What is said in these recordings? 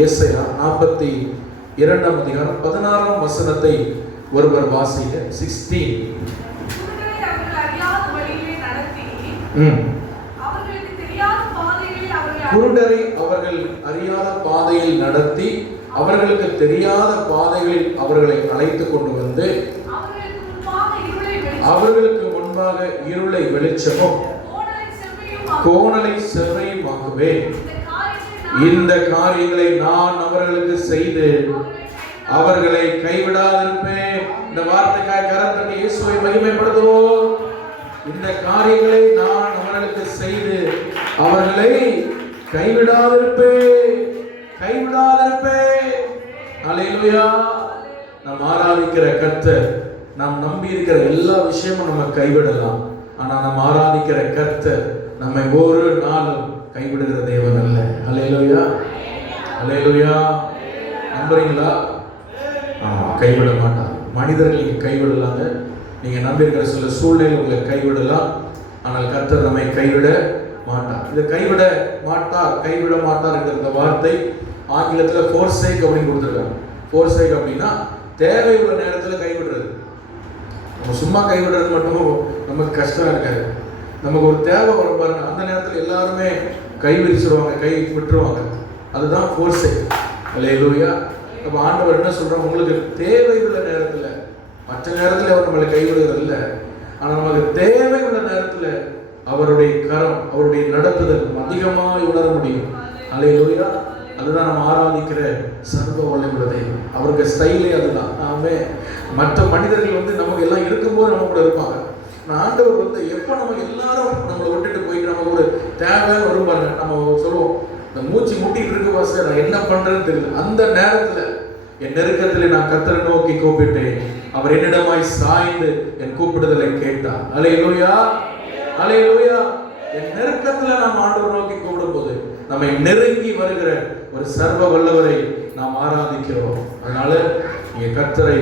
ஏசாயா 42 அதிகாரம் 16 வசனத்தை ஒருவர் வாசிங்க. 16. குருடரை அவர்கள் அறியாத பாதையில் நடத்தி அவர்களுக்கு தெரியாத பாதைகளில் அவர்களை அழைத்து கொண்டு வந்து அவர்களுக்கு முன்பாக இருளை வெளிச்சமும் கோணலை செவ்வையும் ஆக்குவேன். இந்த காரியங்களை நான் அவர்களுக்கு செய்து அவர்களை கைவிடாதிருப்பேன். இந்த வார்த்தைக்காய் கரம் தட்டி இயேசுவை மகிமைப்படுத்துவோம். இந்த காரியங்களை நான் அவர்களுக்கு செய்து அவர்களை கைவிடாதிருப்பேன். அல்லேலூயா. நாம் ஆராதிக்கிற கர்த்தர், நாம் நம்பி இருக்கிற எல்லா விஷயமும் நம்ம கைவிடலாம். ஆனா நாம் ஆராதிக்கிற கர்த்தர் நம்மை ஒரு நாளும் கைவிடுகிற தேவன் அல்ல. அல்லேலூயா, அல்லேலூயா. நம்புறீங்களா? கைவிட மாட்டார். மனிதர்கள் நீங்க கைவிடலாங்க, நீங்க நம்பியிருக்கிற சில சூழ்நிலை உங்களை கைவிடலாம். ஆனால் கர்த்தர் நம்மை கைவிட மாட்டார். இதை கைவிட மாட்டார் என்ற இந்த வார்த்தை ஆங்கிலத்தில் ஃபோர்சேக் அப்படின்னு கொடுத்துருக்காங்க. ஃபோர்சேக் அப்படின்னா தேவை உள்ள நேரத்தில் கைவிடுறது. நம்ம சும்மா கைவிடுறது மட்டும் நமக்கு கஷ்டம் இருக்காது. நமக்கு ஒரு தேவை வரும் பாருங்க, அந்த நேரத்தில் எல்லாருமே கை விரிச்சிருவாங்க, கை விட்டுருவாங்க. அதுதான் ஃபோர்சேக். அல்லேலூயா. அப்போ ஆண்டவர் என்ன சொல்றோம், உங்களுக்கு தேவை உள்ள நேரத்தில், மற்ற நேரத்தில் அவர் நம்மளை கைவிடுறது இல்லை. ஆனால் நமக்கு தேவை உள்ள நேரத்தில் அவருடைய கரம், அவருடைய நடத்துதல் அதிகமாக உணர முடியும். அல்லேலூயா. அதுதான் நம்ம ஆராதிக்கிற சர்வ வல்லமையுள்ள தெய்வம். அவருக்கு ஸ்டைலே அதுதான். நாமே மற்ற மனிதர்கள் நமக்கு எல்லாம் இருக்கும்போது நம்ம கூட இருப்பாங்க. ஆண்டவர் எப்போ நம்ம எல்லாரும் நம்மளை விட்டுட்டு போயிட்டு நமக்கு ஒரு தேவை வருவாங்க, நம்ம சொல்லுவோம், இந்த மூச்சு முட்டிட்டு இருக்கு பாஸ், நான் என்ன பண்றேன்னு தெரியல. அந்த நேரத்தில் என் நெருக்கத்தில் நான் கர்த்தரை நோக்கி கூப்பிட்டேன். அவர் என்னிடமாய் சாய்ந்து என் கூப்பிடுதலை கேட்டார். அல்லேலூயா, அல்லேலூயா. என் நெருக்கத்தில் நாம் ஆண்டவர் நோக்கி கூப்பிடும் போது நம்மை நெருங்கி வருகிற ஒரு சர்வ வல்லவரை நாம் ஆராதிக்கிறோம். அதனால நீங்க கர்த்தரை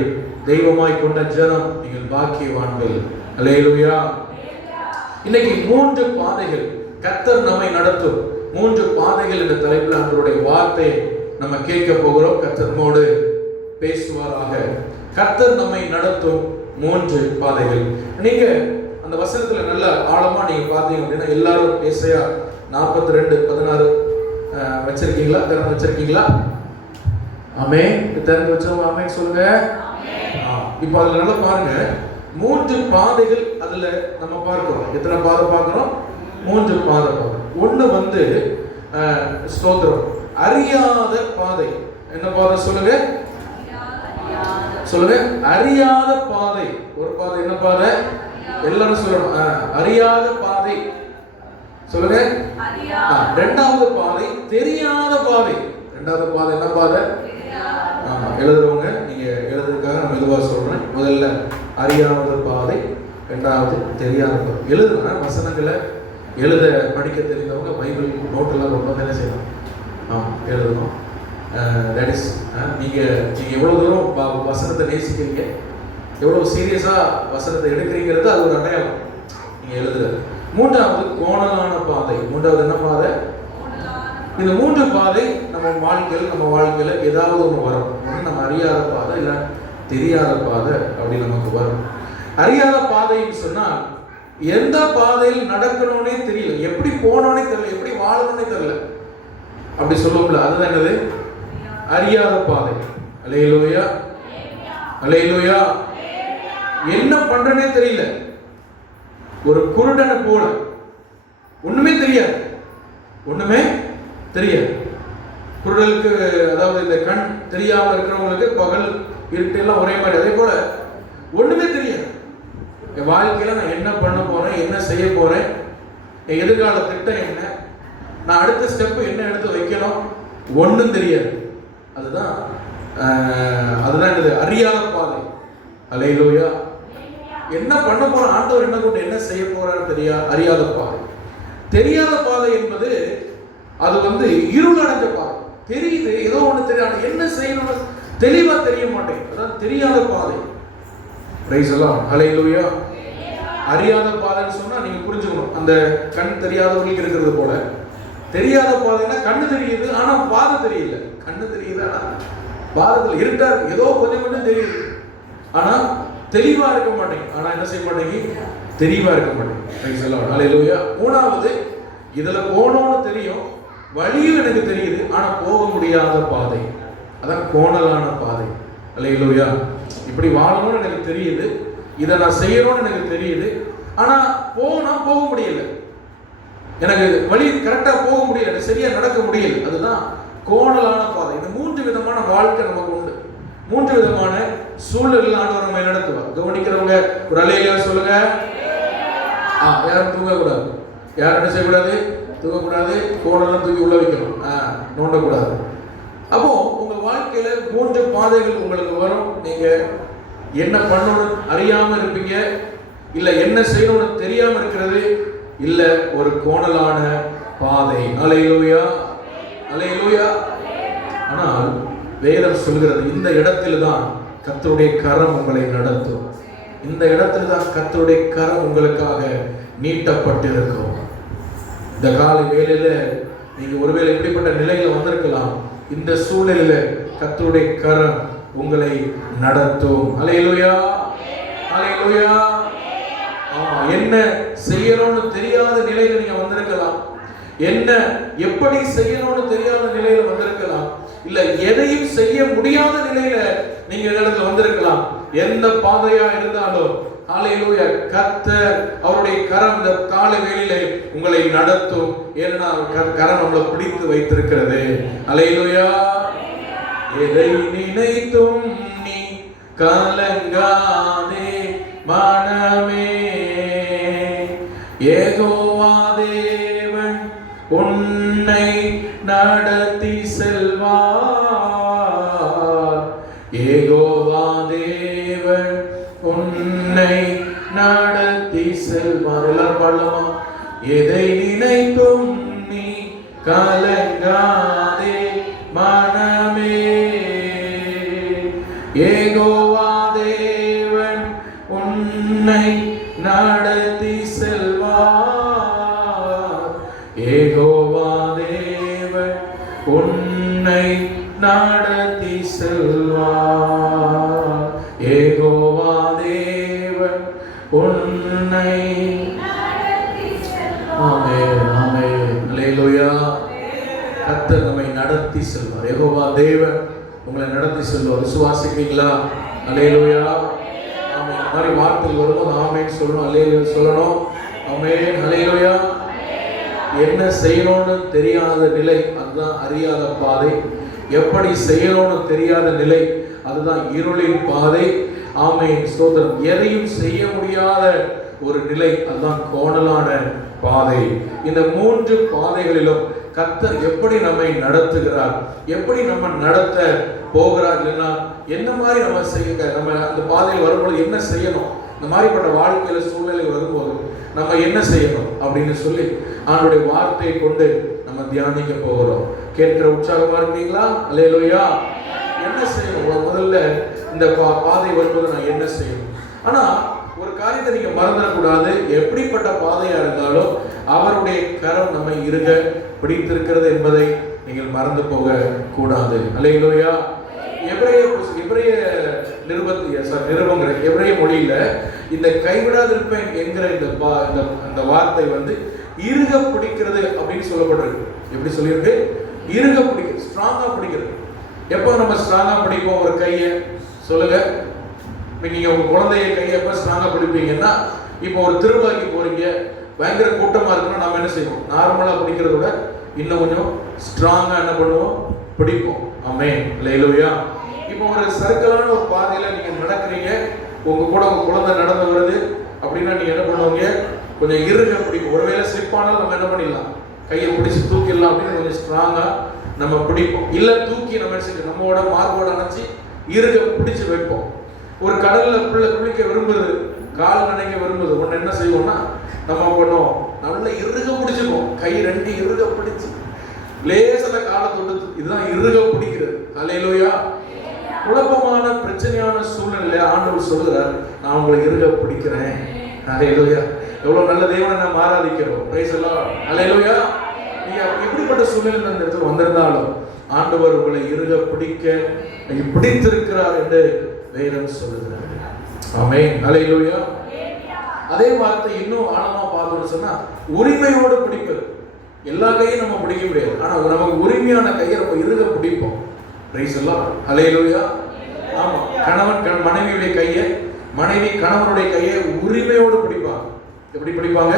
தெய்வமாய் கொண்ட ஜனம், நீங்கள் பாக்கியவான்கள். அல்லேலூயா. இன்னைக்கு 3 பாதைகள் கர்த்தர் நம்மை நடத்தும். 3 பாதைகள் என்ற தலைப்பில் அவருடைய வார்த்தையை நம்ம கேட்க போகிறோம். கர்த்தர் நம்மோடு பேசுவாராக. கர்த்தர் நம்மை நடத்தும் 3 பாதைகள். நீங்க அந்த வசனத்துல நல்ல ஆழமா நீங்க பார்த்தீங்க அப்படின்னா, எல்லாரும் ஏசாயா 42:16 வச்சிருக்கீங்களா? திறந்து வச்சிருக்கீங்களா? ஆமென். திறந்து வச்சவங்க ஆமென் சொல்லுங்க. இப்போ அதுல நல்லா பாருங்க, 3 பாதைகள் அதுல நம்ம பார்க்கிறோம். எத்தனை பாதை பார்க்கிறோம்? 3 பாதை பார்க்கிறோம். ஒண்ணு ஸ்தோத்திரம், அறியாத பாதை. என்ன பாதை சொல்லுங்க? சொல்லுங்க. அறியாத பாதை. ஒரு பாதை என்ன பாதை? எல்லாரும் சொல்லணும். அறியாத பாதை. சொல்லுங்க. இரண்டாவது பாதை தெரியாத பாதை. இரண்டாவது பாதை என்ன பாதை? எழுதுறவங்க நீங்க எழுதுறதுக்காக நம்ம மெதுவாக சொல்றேன். முதல்ல அறியாத பாதை, இரண்டாவது தெரியாத பாதை. எழுதுனா வசனங்களை எழுத படிக்க தெரிந்தவங்க பைபிள் நோட்டெல்லாம் ரொம்ப தானே செய்யணும். எழுதணும். தட் இஸ் நீங்க எவ்வளவு தூரம் வசனத்தை நேசிக்கிறீங்க, எவ்வளவு சீரியஸா வசனத்தை எடுக்கிறீங்கிறது அது ஒரு அடையாளம் நீங்க எழுதுறது. மூன்றாவது கோணலான பாதை. மூன்றாவது என்ன பாதை? இந்த 3 பாதை நம்ம வாழ்க்கையில ஏதாவது ஒன்று வரும். ஒன்று நம்ம அறியாத பாதை, இல்லை தெரியாத பாதை அப்படி நமக்கு வரும். அறியாத பாதைன்னு சொன்னா எந்த பாதையில் நடக்கணும்னே தெரியல, எப்படி போனோன்னே தெரியல, எப்படி வாழணும்னே தெரியல, அப்படி சொல்லுவோம்ல, அதுதான் என்னது? அறியாத பாதை. அல்லேலூயா, அல்லேலூயா. என்ன பண்றனே தெரியல, ஒரு குருடனை போல, ஒண்ணுமே தெரியாது, ஒண்ணுமே தெரியாது. குருடலுக்கு, அதாவது இந்த கண் தெரியாம இருக்கிறவங்களுக்கு பகல் இருட்டெல்லாம் ஒரே மாதிரி. அதே போல ஒண்ணுமே தெரியாது. என் வாழ்க்கையில நான் என்ன பண்ண போறேன், என்ன செய்ய போறேன், என் எதிர்கால திட்டம் என்ன, நான் அடுத்த ஸ்டெப் என்ன எடுத்து வைக்கணும், ஒண்ணும் தெரியாது. அதுதான் இது அறியாத பாதை. அல்லேலூயா. என்ன பண்ண போற, ஆண்டவர் என்ன கொண்டு என்ன செய்ய போறாரு அறியாத பாதை. தெரியாத பாதை என்பது அது இருள் அடைஞ்ச பாதை. தெரியுது, ஏதோ ஒண்ணு தெரியாது, என்ன செய்யணும் தெளிவா தெரிய மாட்டேன். அதான் தெரியாத பாதை. பிரைஸ் எல்லாம். அல்லேலூயா. அறியாத பாதைன்னு சொன்னா நீங்க புரிஞ்சுக்கணும், அந்த கண் தெரியாதவர்களுக்கு இருக்கிறது போல தெரியாத பாதைன்னா கண்ணு தெரியுது ஆனா பாதை தெரியல. கண்ணு தெரியுது ஆனா பாதத்தில் இருட்டா இருக்கு, ஏதோ கொஞ்சம் கொஞ்சம் தெரியுது ஆனா தெளிவா இருக்க மாட்டேங்குது. ஆனா என்ன செய்ய மாட்டேங்குது, தெளிவா இருக்க மாட்டேங்குது. ஹல்லேலூயா. மூணாவது, இதுல போகணும்னு தெரியும், வழியும் எனக்கு தெரியுது ஆனா போக முடியாத பாதை, அதான் கோணலான பாதை. ஹல்லேலூயா. இப்படி வாழணும்னு எனக்கு தெரியுது, இதை நான் செய்யணும்னு எனக்கு தெரியுது, ஆனா போக முடியல, எனக்கு வழி கரெக்டா போக முடியல, சரியா நடக்க முடியல, அதுதான் கோணலான பாதை. இந்த 3 விதமான வாழ்க்கை நமக்கு உண்டு. 3 விதமான சூழ்நிலை ஆண்டவர் நம்மை நடத்துவார். கவனிக்கிறவங்க ஒரு அல்லேலூயா சொல்லுங்க. யாரும் தூங்கக்கூடாது, யாரும் என்ன செய்யக்கூடாது, தூங்கக்கூடாது, கோணலாம் தூக்கி உள்ள வைக்கணும், நோண்டக்கூடாது. அப்போ உங்க வாழ்க்கையில 3 பாதைகள் உங்களுக்கு வரும். நீங்க என்ன பண்ணணும் அறியாம இருப்பீங்க, இல்ல என்ன செய்யணும்னு தெரியாம இருக்கிறது, இல்ல ஒரு கோணலான பாதை. ஹல்லேலூயா, ஹல்லேலூயா. ஆனால் வேதம் சொல்கிறது, இந்த இடத்தில் தான் கர்த்தருடைய கரம் உங்களை நடத்தும். இந்த இடத்தில் தான் கர்த்தருடைய கரம் உங்களுக்காக நீட்டப்பட்டிருக்கும். இந்த காலை வேளையில நீங்க ஒருவேளை இப்படிப்பட்ட நிலையில வந்திருக்கலாம். இந்த சூழ்நிலையில கர்த்தருடைய கரம் உங்களை நடத்தும். ஹல்லேலூயா, ஹல்லேலூயா. என்ன செய்யணும்னு தெரியாத நிலையில நீங்க வந்திருக்கலாம், என்ன எப்படி செய்யணும்னு தெரியாத நிலையில வந்திருக்கலாம், இல்ல எதையும் செய்ய முடியாத நிலையில நீங்க இடத்துல வந்திருக்கலாம். எந்த பாதையா இருந்தாலும் ஹல்லேலூயா, கர்த்தர் அவருடைய கரம் இந்த காலை வேளையிலே உங்களை நடத்தும். ஏன்னா கரம் நம்மளை பிடித்து வைத்திருக்கிறது. ஹல்லேலூயா. எதை நினைத்தும் நீ கலங்காதே மனமே, யெகோவா தேவன் உன்னை நடத்தி செல்வார். யெகோவா தேவன் உன்னை நடத்தி செல்வார். எல்லாரும் பாடலாமா? எதை நினைத்தும் நீ கலங்காதே மனமே, யெகோவா தேவன் உன்னை நடத்தி செல்வார். யெகோவா தேவன் உன்னை நடத்தி செல்வார். யெகோவா தேவன் உன்னை நடத்தி செல்வார். ஆமென், ஆமென், ஹல்லேலூயா. கர்த்தர் நம்மை நடத்தி செல்வார். யெகோவா தேவன் உங்களை நடத்தி செல்வார். விசுவாசிக்கிறீங்களா? ஹல்லேலூயா. ஆமென். இந்த மாதிரி வார்த்தைகள் வரும்போது ஆமென் சொல்லணும், ஹல்லேலூயா சொல்லணும். ஆமென், ஹல்லேலூயா. என்ன செய்யணும்னு தெரியாத நிலை, அதுதான் அறியாத பாதை. எப்படி செய்யணும்னு தெரியாத நிலை, அதுதான் இருளின் பாதை. ஆமென், ஸ்தோத்திரம். எதையும் செய்ய முடியாத ஒரு நிலை, அதுதான் கோணலான பாதை. இந்த 3 பாதைகளிலும் கர்த்தர் எப்படி நம்மை நடத்துகிறார், எப்படி நம்ம நடத்த போகிறார், இல்லைன்னா என்ன மாதிரி நம்ம செய்ய, நம்ம அந்த பாதையில் வரும்போது என்ன செய்யணும், இந்த மாதிரிப்பட்ட வாழ்க்கையில சூழ்நிலை வரும்போது நம்ம என்ன செய்யணும் அப்படின்னு சொல்லி ஆண்டவருடைய வார்த்தையை கொண்டு நம்ம தியானிக்க போகிறோம். கேட்கிற உற்சாகமா இருக்கீங்களா? அல்லேலூயா. என்ன செய்யணும்? முதல்ல இந்த பாதை வரும்போது நான் என்ன செய்யணும்? ஆனா ஒரு காரியத்தை நீங்க மறந்துடக்கூடாது. எப்படிப்பட்ட பாதையா இருந்தாலும் அவருடைய கரம் நம்மை இருக பிடித்திருக்கிறது என்பதை நீங்கள் மறந்து போக கூடாது. அல்லேலூயா. எபிரேய எபிரேய மொழியில இந்த கைவிடாதிருப்பேன் என்கிற இந்த வார்த்தை வந்து இருக பிடிக்கிறது அப்படின்னு சொல்லப்படுறது. எப்படி சொல்லியிருக்கு? இருக பிடிக்கிறது, ஸ்ட்ராங்கா பிடிக்கிறது. எப்போ நம்ம ஸ்ட்ராங்கா பிடிப்போம் ஒரு கையை? சொல்லுங்க. நீங்க உங்க குழந்தைய கையை எப்ப ஸ்ட்ராங்கா பிடிப்பீங்கன்னா, இப்போ ஒரு திருவிழாக்கு போறீங்க, பயங்கர கூட்டமா இருக்குன்னா நம்ம என்ன செய்வோம்? நார்மலா பிடிக்கிறத விட இன்னும் கொஞ்சம் ஸ்ட்ராங்கா என்ன பண்ணுவோம்? பிடிப்போம். ஆமென், அல்லேலூயா. இப்போ ஒரு சர்க்கிளான ஒரு பாதையில நீங்க நடக்கிறீங்க, உங்க கூட உங்க குழந்தை நடந்து வருது அப்படின்னா நீங்க என்ன பண்ணுவீங்க? கொஞ்சம் இறுக பிடிக்கும். ஒருவேளை ஸ்லிப் ஆனாலும் நம்ம என்ன பண்ணிடலாம்? கையை பிடிச்சி தூக்கிடலாம் அப்படின்னு கொஞ்சம் ஸ்ட்ராங்கா நம்ம பிடிப்போம். இல்ல தூக்கி நம்ம நம்மோட மார்போட அணைச்சி இறுக பிடிச்சு வைப்போம். ஒரு கடல்ல பிள்ளை குளிக்க விரும்புது, கால் நனைக்க விரும்புது, ஒன்னு என்ன செய்வோம்னா நம்ம பண்ணுவோம், நல்ல இறுக பிடிச்சுப்போம். கை 2 இறுக பிடிச்சு லேசல காலை தொட்டு, இதுதான் இறுக பிடிக்கிறது. அல்லேலூயா. குழப்பமான பிரச்சனையான சூழ்நிலை ஆண்டவர் சொல்லுகிறார், நான் உங்களை இறுக பிடிக்கிறேன். அல்லேலூயா. எவ்வளவு நல்ல தேவனை நாம் ஆராதிக்கிறோம். Praise the Lord. அல்லேலூயா. நீங்க எப்படிப்பட்ட சூழ்நிலை அந்த இடத்துல வந்திருந்தாலும் ஆண்டவர் உங்களை இறுக பிடித்திருக்கிறார் என்று வேதம் சொல்லுகிறார். ஆமென், ஹல்லேலூயா. அதே வார்த்தை இன்னும் ஆழமா பார்த்தோம்னு சொன்னா உரிமையோடு பிடிப்பது. எல்லா கையும் நம்ம பிடிக்க முடியாது, ஆனா நமக்கு உரிமையான கையை நம்ம இறுக பிடிப்போம். பிரைஸ் எல்லாம், ஹல்லேலூயா. ஆமா, கணவன் மனைவியுடைய கையை, மனைவி கணவனுடைய கையை உரிமையோடு பிடிப்பாங்க. எப்படி பிடிப்பாங்க?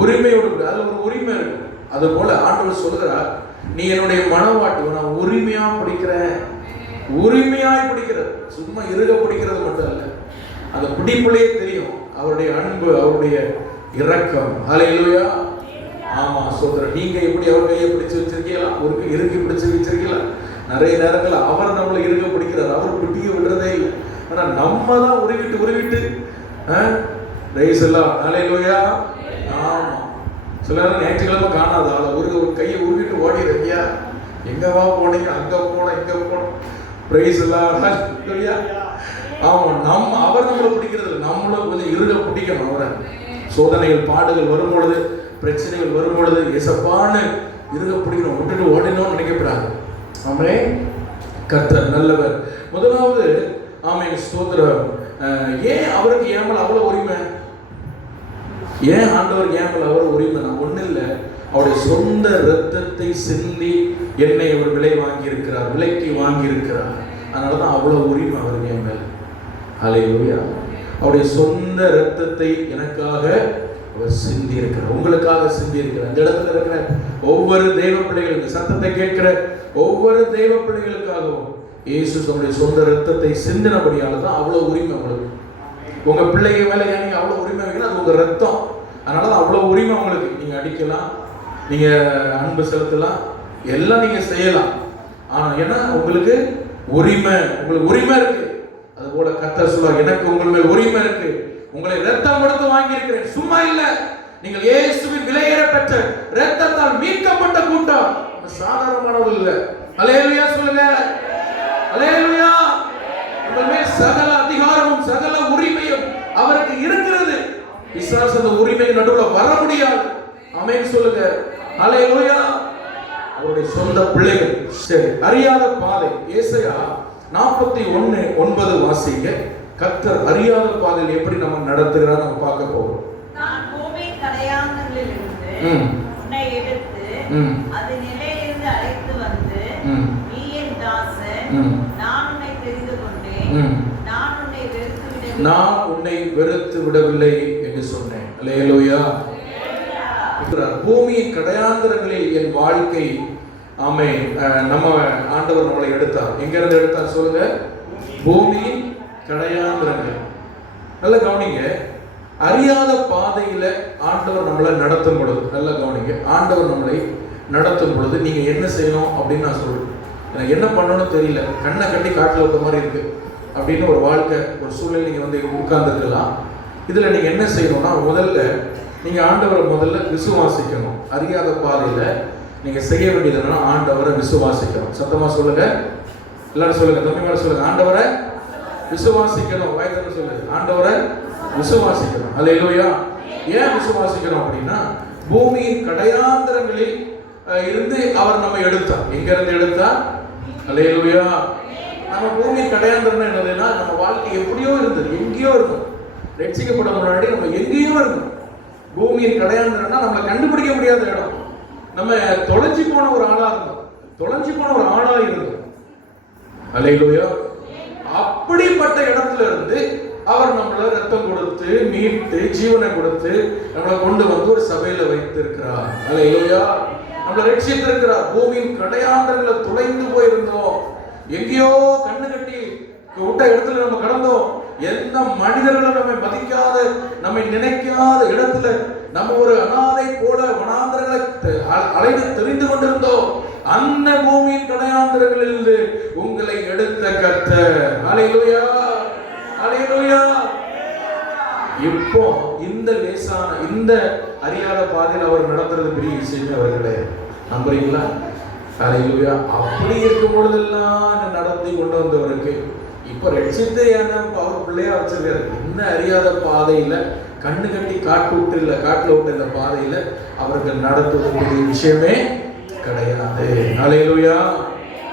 உரிமையோடு. அதுல ஒரு உரிமை இருக்கு. அது போல ஆண்டவர் சொல்கிறார், நீ என்னுடைய மனவாட்டி, நான் உரிமையா பிடிக்கிறேன். உரிமையாய் பிடிக்கிறது, சும்மா இறுக பிடிக்கிறது மட்டும் அல்ல, அந்த பிடிப்புலயே தெரியும் அவருடைய அன்பு, அவருடைய இரக்கம். ஹல்லேலூயா. ஆமா, சோதரர், நீங்க எப்படி அவர் கையை பிடிச்சு வச்சிருக்கீங்களா? ஒரு இறுக்கி பிடிச்சு வச்சிருக்கீங்களா? நிறைய நேரங்கள் அவர் நம்மளை இறுக பிடிக்கிறார், அவர் பிடிக்க விடுறதே இல்லை. ஆனா நம்ம தான் உருவிட்டு பிரைஸ் எல்லாம், ஹல்லேலூயா. ஆமா, சில நேரம் ஞாயிற்றுக்கிழமை காணாத ஆள ஒரு கையை உருவிட்டு ஓடிடுறியா, எங்கவா போனீங்க, அங்க போனோம் இங்க போனோம். பிரைஸ் எல்லாம், ஹல்லேலூயா. ஆமா, அவர் நம்மளை பிடிக்கிறது இல்லை, நம்மளும் கொஞ்சம் இறுக பிடிக்கணும் அவரை. சோதனைகள் பாடுகள் வரும்பொழுது, பிரச்சனைகள் வரும்பொழுது எசப்பான்னு இறுக பிடிக்கணும், விட்டுட்டு ஓடணும்னு நினைக்கப்படாது. ஆமே, கர்த்தர் நல்லவர். முதலாவது ஆமென், ஸ்தோத்திரம். ஏன் அவருக்கு ஏமல் அவ்வளவு உரிமை? ஏன் ஆண்டவர் ஏமல் அவ்வளவு உரிமை? நான் ஒண்ணு இல்லை, அவருடைய சொந்த இரத்தத்தை சிந்தி என்னை அவர் விலை வாங்கி இருக்கிறார், விலைக்கு வாங்கி இருக்கிறார். அதனாலதான் அவ்வளவு உரிமை அவருக்கு என் மேல். ஹல்லேலூயா. அவருடைய சொந்த இரத்தத்தை எனக்காக அவர் சிந்தி இருக்கிறார், உங்களுக்காக சிந்தி இருக்கிறார். அந்த இடத்துல இருக்கிற ஒவ்வொரு தெய்வ பிள்ளைகளுக்கு, சத்தத்தை கேட்கிற ஒவ்வொரு தெய்வ பிள்ளைகளுக்காகவும் இயேசு தம்முடைய சொந்த இரத்தத்தை சிந்தினபடியால தான் அவ்வளவு உரிமை உங்களுக்கு. உங்க பிள்ளைங்க மேல ஏன் நீங்க அவ்வளவு உரிமை வைக்கணும்? அது உங்க ரத்தம், அதனாலதான் அவ்வளவு உரிமை உங்களுக்கு. நீங்க அடிக்கலாம், நீங்க அன்பு செலுத்தலாம், எல்லாம் நீங்க செய்யலாம். ஆனா ஏன்னா உங்களுக்கு உரிமை இருக்கு. அது போல கர்த்தர் சொல்றார், எனக்கு உங்கள் மேல் உரிமை இருக்கு, உங்களை ரத்தம் கொடுத்து வாங்கி இருக்கிறேன். சும்மா இல்ல, நீங்கள் இயேசுவின் விலையேற பெற்ற ரத்தத்தால் மீட்கப்பட்ட கூட்டம், சாதாரணமானவர்கள் இல்ல. ஹல்லேலூயா சொல்லுங்க, ஹல்லேலூயா. உங்கள் மேல் சகல அதிகாரமும் சகல உரிமையும் அவருக்கு இருக்கிறது. பிசாசு அந்த உரிமை நடுவுல வர முடியாது. ஆமென் சொல்லுங்க, ஹல்லேலூயா. அவருடைய சொந்த பிள்ளைகள். சரி, அறியாத பாதை. ஏசாயா 41:9 வாசிங்க. கர்த்தர் அறியாத பாதையில் எப்படி நம்ம நடத்துகிறார் நம்ம பார்க்க போறோம். நான் பூமியின் கடையாந்தங்களிலிருந்து உன்னை எடுத்து அது நிலையிலிருந்து அழைத்து வந்து நீ என் தாசன், நான் உன்னை தெரிந்து கொண்டேன், நான் உன்னை வெறுத்து விடவில்லை என்று சொன்னேன். அல்லேலூயா. பூமியின் கடையாந்தரங்களில் என் வாழ்க்கை, ஆமென், நம்ம ஆண்டவர் நம்மளை எடுத்தார். எங்க இருந்து எடுத்தார் சொல்லுங்க? பூமியின் கடையாந்தரங்கள். நல்ல கவனிங்க, அறியாத பாதையில ஆண்டவர் நம்மளை நடத்தும் பொழுது, நல்ல கவனிங்க, ஆண்டவர் நம்மளை நடத்தும் பொழுது நீங்க என்ன செய்யணும் அப்படின்னு நான் சொல்றேன். எனக்கு என்ன பண்ணணும்னு தெரியல, கண்ணை கட்டி காட்டில் விட்ட மாதிரி இருக்கு அப்படின்னு ஒரு வாழ்க்கை, ஒரு சூழ்நிலை நீங்க வந்து உட்கார்ந்துருக்கலாம். இதுல நீங்க என்ன செய்யணும்னா, முதல்ல நீங்க ஆண்டவரை முதல்ல விசுவாசிக்கணும். அறியாத பாதையில நீங்க செய்ய வேண்டியது என்னன்னா, ஆண்டவரை விசுவாசிக்கணும். சத்தமா சொல்லுங்க, எல்லாரும் சொல்லுங்க, தம்பி மேல சொல்லுங்க, ஆண்டவரை விசுவாசிக்கணும். வாய்தன்னு சொல்லுங்க, ஆண்டவரை விசுவாசிக்கணும். அல்லேலூயா. ஏன் விசுவாசிக்கணும் அப்படின்னா, பூமியின் கடையாந்தரங்களில் இருந்து அவர் நம்ம எடுத்தார். எங்க இருந்து எடுத்தார்? அல்லேலூயா. நம்ம பூமியின் கடையாந்தரம் என்னதுன்னா, நம்ம வாழ்க்கை எப்படியோ இருந்தது, எங்கேயோ இருக்கும். ரட்சிக்கப்பட முன்னாடி நம்ம எங்கேயோ இருக்கும். பூமியின் கடையாந்தரம்னா நம்மளை கண்டுபிடிக்க முடியாத இடம். நம்ம தொலைஞ்சி போன ஒரு ஆளா இருந்தோம். அல்லேலூயா. அப்படிப்பட்ட இடத்துல இருந்து அவர் நம்மளை ரத்தம் கொடுத்து மீட்டு ஜீவனை கொடுத்து நம்மளை கொண்டு வந்து ஒரு சபையில வைத்திருக்கிறார். அல்லேலூயா. நம்மளை ரட்சித்திருக்கிறார். பூமியின் கடையாந்தரங்களை துளைந்து போயிருந்தோம், எங்கேயோ கண்ணு கட்டி விட்ட இடத்துல நம்ம கடந்தோம். எந்த மனிதர்களும் நம்மை மதிக்காத, நம்மை நினைக்காத இடத்துல நம்ம ஒரு அனாதை போல வனாந்தரங்களை அலைந்து தெரிந்து கொண்டிருந்தோம். அந்த பூமியின் கடையாந்தரங்களில் உங்களை எடுத்த கர்த்தர். அல்லேலூயா, அல்லேலூயா. இப்போ இந்த லேசான, இந்த அறியாத பாதையில் அவர் நடத்துறது பெரிய விஷயமே அவர்களே, நம்புறீங்களா? அல்லேலூயா. அப்படி இருக்கும் பொழுதெல்லாம் நடத்தி கொண்டு வந்தவருக்கு இப்ப ரட்சித்து அவர் பிள்ளையா வச்சிருக்காரு. இந்த அறியாத பாதையில கண்ணு கட்டி காட்டுல விட்ட இந்த பாதையில அவர்கள் நடத்துவதற்குரிய விஷயமே கிடையாது. ஹல்லேலூயா,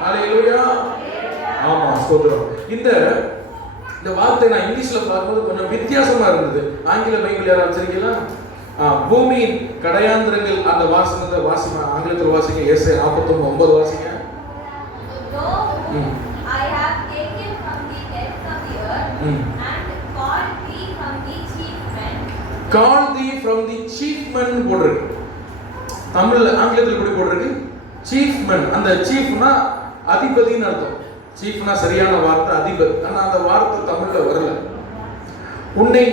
ஹல்லேலூயா. ஆமா, ஸ்தோத்திரம். இந்த வார்த்தை நான் இங்கிலீஷ்ல பார்க்கும்போது கொஞ்சம் வித்தியாசமா இருந்தது. ஆங்கில பைபிள் யாராவது வச்சிருக்கீங்களா? பூமியின் கடையாந்திரங்கள் அந்த வாசகத்தை வாசிங்க, ஆங்கிலத்தில் வாசிங்க. ஏசாயா 49:9 வாசிங்க. I have taken from the depths of the earth and called thee from the chief men. Call thee from the chief men போட்டிருக்கு. தமிழ்ல ஆங்கிலத்தில் எப்படி போட்டிருக்கு? chief men. அந்த chiefனா அதிபதின்னு அர்த்தம். chiefனா சரியான வார்த்தை அதிபதி. ஆனா அந்த வார்த்தை தமிழ்ல வரல. உன்னை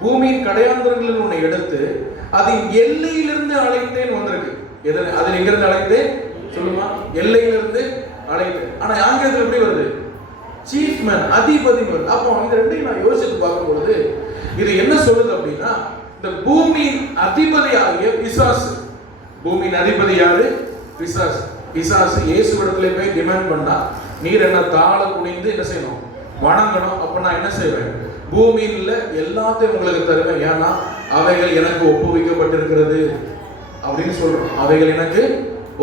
பூமியின் கடையாந்திரங்களில் உன்னை எடுத்து அதன் எல்லையிலிருந்து அழைத்தேன் வந்திருக்கு. அதில் எங்கிருந்து அழைத்தேன் சொல்லுமா? எல்லையிலிருந்து அழைத்தேன். ஆனா ஆங்கிலத்தில் எப்படி வருது? சீஃப் மேன், அதிபதி. அப்போ இந்த ரெண்டையும் நான் யோசித்து பார்க்கும் பொழுது இது என்ன சொல்லுது அப்படின்னா, இந்த பூமியின் அதிபதியாகிய பிசாசு. பூமியின் அதிபதி யாரு? பிசாசு. பிசாசு இயேசுவிடத்திலே போய் டிமாண்ட் பண்ணா, நீர் என்ன தாழ குனிந்து என்ன செய்யணும்? வணங்கணும். அப்ப நான் என்ன செய்வேன்? பூமியில எல்லாத்தையும் உங்களுக்கு தருவேன். ஏன்னா அவைகள் எனக்கு ஒப்புவிக்கப்பட்டிருக்கிறது அப்படின்னு சொல்றோம். அவைகள் எனக்கு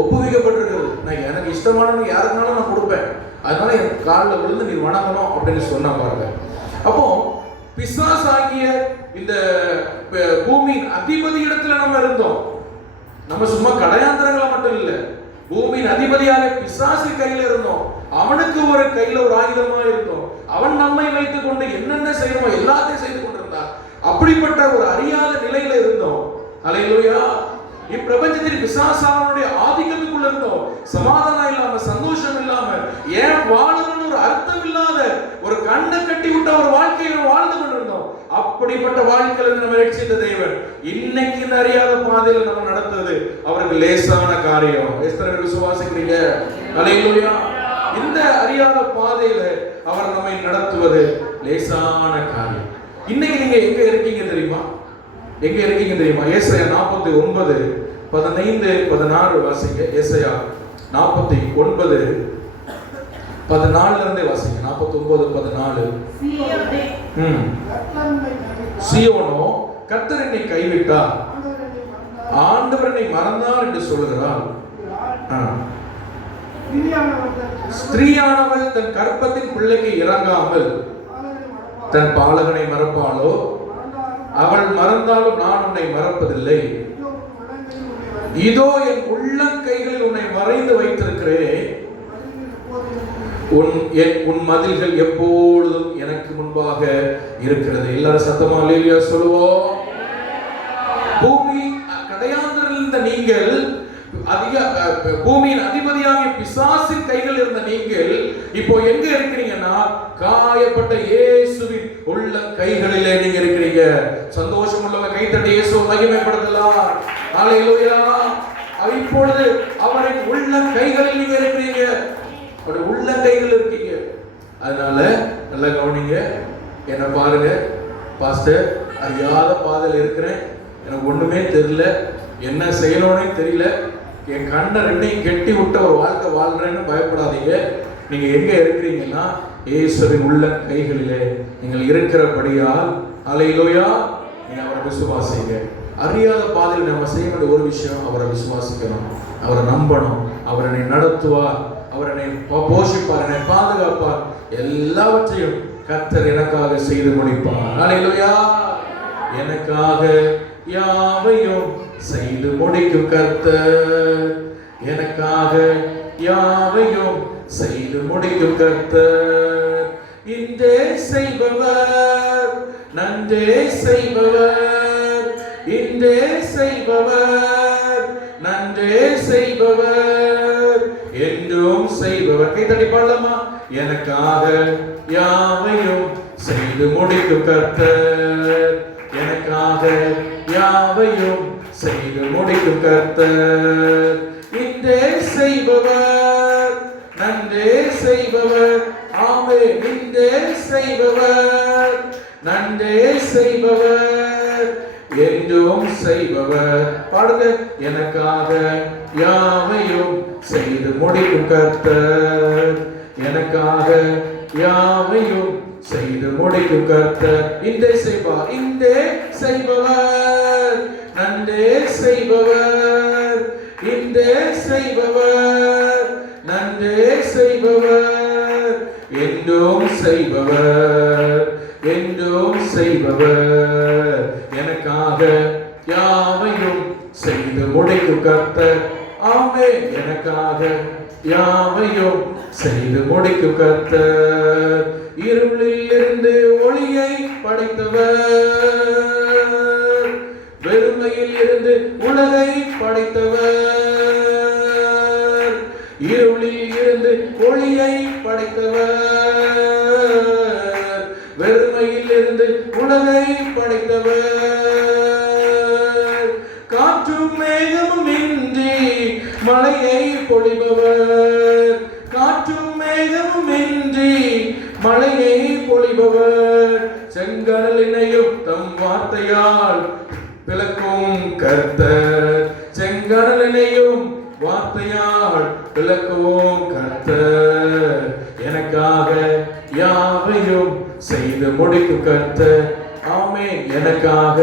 ஒப்புவிக்கப்பட்டிருக்கிறது. நான் எனக்கு இஷ்டமானவங்க யாருக்குனாலும் நான் கொடுப்பேன். அதனால என் காலில் விழுந்து நீ வணங்கணும் அப்படின்னு சொன்னா பாருங்க. அப்போ பிசாசாகிய இந்த பூமியின் அதிபதி இடத்துல நம்ம இருந்தோம். நம்ம சும்மா கடையாந்திரங்கள மட்டும் இல்லை, பூமியின் அதிபதியாக பிசாசு கையில இருந்தோம். அவனுக்கு ஒரு கையில ஒரு ஆயுதமா இருந்தோம். அவன் நம்மை வைத்துக் கொண்டு என்னென்ன செய்யணுமோ எல்லாத்தையும் செய்து கொண்டிருந்தான். அப்படிப்பட்ட ஒரு அறியாத நிலையில இருந்தோம். ஹல்லேலூயா. இப்பிரபஞ்சத்தில் பிசாசானுடைய ஆதிக்கத்துக்குள்ள இருந்தோம். சமாதானம் இல்லாம, சந்தோஷம் இல்லாம, ஏன் வாழணும்னு ஒரு அர்த்தம் இல்லாத ஒரு கண்ணை கட்டி விட்ட ஒரு வாழ்க்கையை வாழ்ந்து கொண்டிருந்தோம். அப்படிப்பட்ட வாழ்க்கையில நம்ம ரட்சித்த தேவன் இன்னைக்கு இந்த அறியாத பாதையில நம்ம நடத்துறது அவருக்கு லேசான காரியம். எத்தனை விசுவாசிக்கிறீங்க? ஹல்லேலூயா. இந்த அறியாத பாதையில அவர் நம்மை நடத்துவது லேசான காரியம். இன்னைக்கு நீங்க எங்க இருக்கீங்க தெரியுமா? எங்க இருக்கீங்க தெரியுமா? ஏசாயா 49:15-16 வாசிங்க. ஏசாயா 49:14 இருந்தே வாசிங்க. 49:14. சீயோனோ கர்த்தர் என்னை கைவிட்டார், ஆண்டவர் என்னை மறந்தார் என்று சொல்கிறார். ஸ்திரீயானவள் தன் கர்ப்பத்தின் பிள்ளைக்கு இறங்காமல் தன் பாலகனை மறப்பாளோ? அவள் மறந்தாலும் நான் உன்னை மறப்பதில்லை. இதோ என் உள்ளங்கைகளில் உன்னை மறைந்து வைத்திருக்கிறேன். உன் மதில்கள் எப்பொழுதும் எனக்கு முன்பாக இருக்கிறது. எல்லாரும் சத்தமா அல்லேலூயா சொல்லுவோம். பூமி கடையாந்திரத்தில் இருந்த நீங்கள், பூமியின் அதிபதியாகிய பிசாசின் கைகள் இருந்த நீங்கள் இப்போ எங்க இருக்கிறீங்கன்னா, காயப்பட்ட இயேசுவின் உள்ள கைகளிலே நீங்க இருக்கிறீங்க. சந்தோஷம் உள்ளவங்க கைத்தட்டி இயேசுவை மகிமைப்படுத்தலாம். ஹல்லேலூயா. இப்பொழுது அவரின் உள்ள கைகளில் நீங்க இருக்கிறீங்க. அவருடைய உள்ள கைகள் இருக்கீங்க. அதனால நல்லா கவனிங்க. என்ன பாருங்க, பாஸ்டர் அறியாத பாதையில் இருக்கிறேன், எனக்கு ஒண்ணுமே தெரியல, என்ன செய்யணும்னே தெரியல, என் கண்ணை ரெண்டையும் கெட்டி விட்ட ஒரு வாழ்க்கை வாழ்றேன்னு பயப்படாதீங்க. நீங்க எங்க இருக்கிறீங்கன்னா இயேசுவின் உள்ள கைகளிலே நீங்கள் இருக்கிறபடியால் ஹல்லேலூயா நீங்க அவரை விசுவாசிங்க. அறியாத பாதையில் நம்ம செய்ய வேண்டிய ஒரு விஷயம், அவரை விசுவாசிக்கணும், அவரை நம்பணும். அவர் என்னை நடத்துவார், அவர் என்னை போஷிப்பார், என்னை பாதுகாப்பார், எல்லாவற்றையும் கர்த்தர் எனக்காக செய்து முடிப்பார். ஹல்லேலூயா. எனக்காக யாவையும் செய்து முடிக்கும் கர்த்தர், எனக்காக யாவையும் செய்து முடிக்கும் கர்த்தர். இன்றே செய்பவர், நன்றே செய்பவர், இன்றே செய்பவர், நன்றே செய்பவர், என்றும் செய்பவர். கைத்தட்டி பாடலாமா? எனக்காக யாவையும் செய்து முடிக்கும் கர்த்தர், எனக்காக யாவையும் செய்து முடிக்கும் கர்த்தர். இன்றே செய்பவர், நன்றே செய்பவர், ஆமென். இன்றே செய்பவர், நன்றே செய்பவர், என்றும் செய்பவர். பாடுங்க. எனக்காக யாவையும் செய்து முடிக்கும் கர்த்தர், எனக்காக யாவையும் செய்து முடிக்கும் கர்த்தர். இன்றே செய்வார், இன்றே செய்பவர், நன்றே செய்பவர், இன்றே செய்பவர், நன்றே செய்பவர், என்றும் செய்பவர், என்றும் செய்பவர், எனக்காக யாவையும் செய்து முடிக்கும் கர்த்தர். ஆமென். எனக்காக யாவையும் செய்து முடிக்கும் கர்த்தர். இருளில் இருந்து ஒளியை படைத்தவர், வெறுமையில் இருந்து உலகை படைத்தவர், இருளில் இருந்து ஒளியை படைத்தவர், வெறுமையில் இருந்து உலகை படைத்தவர், காற்றும் மேகமும் இன்றி மழையை பொழிபவர், காற்றும் மேகமும் இன்றி மழையை பொழிபவர், செங்கடலினையும் தம் வார்த்தையால் விளக்கும் கர்த்தர், செங்கடலினையும் வார்த்தையால் விளக்கும் கர்த்தர், எனக்காக யாவையும் செய்து முடிக்கும் கர்த்தர். ஆமென். எனக்காக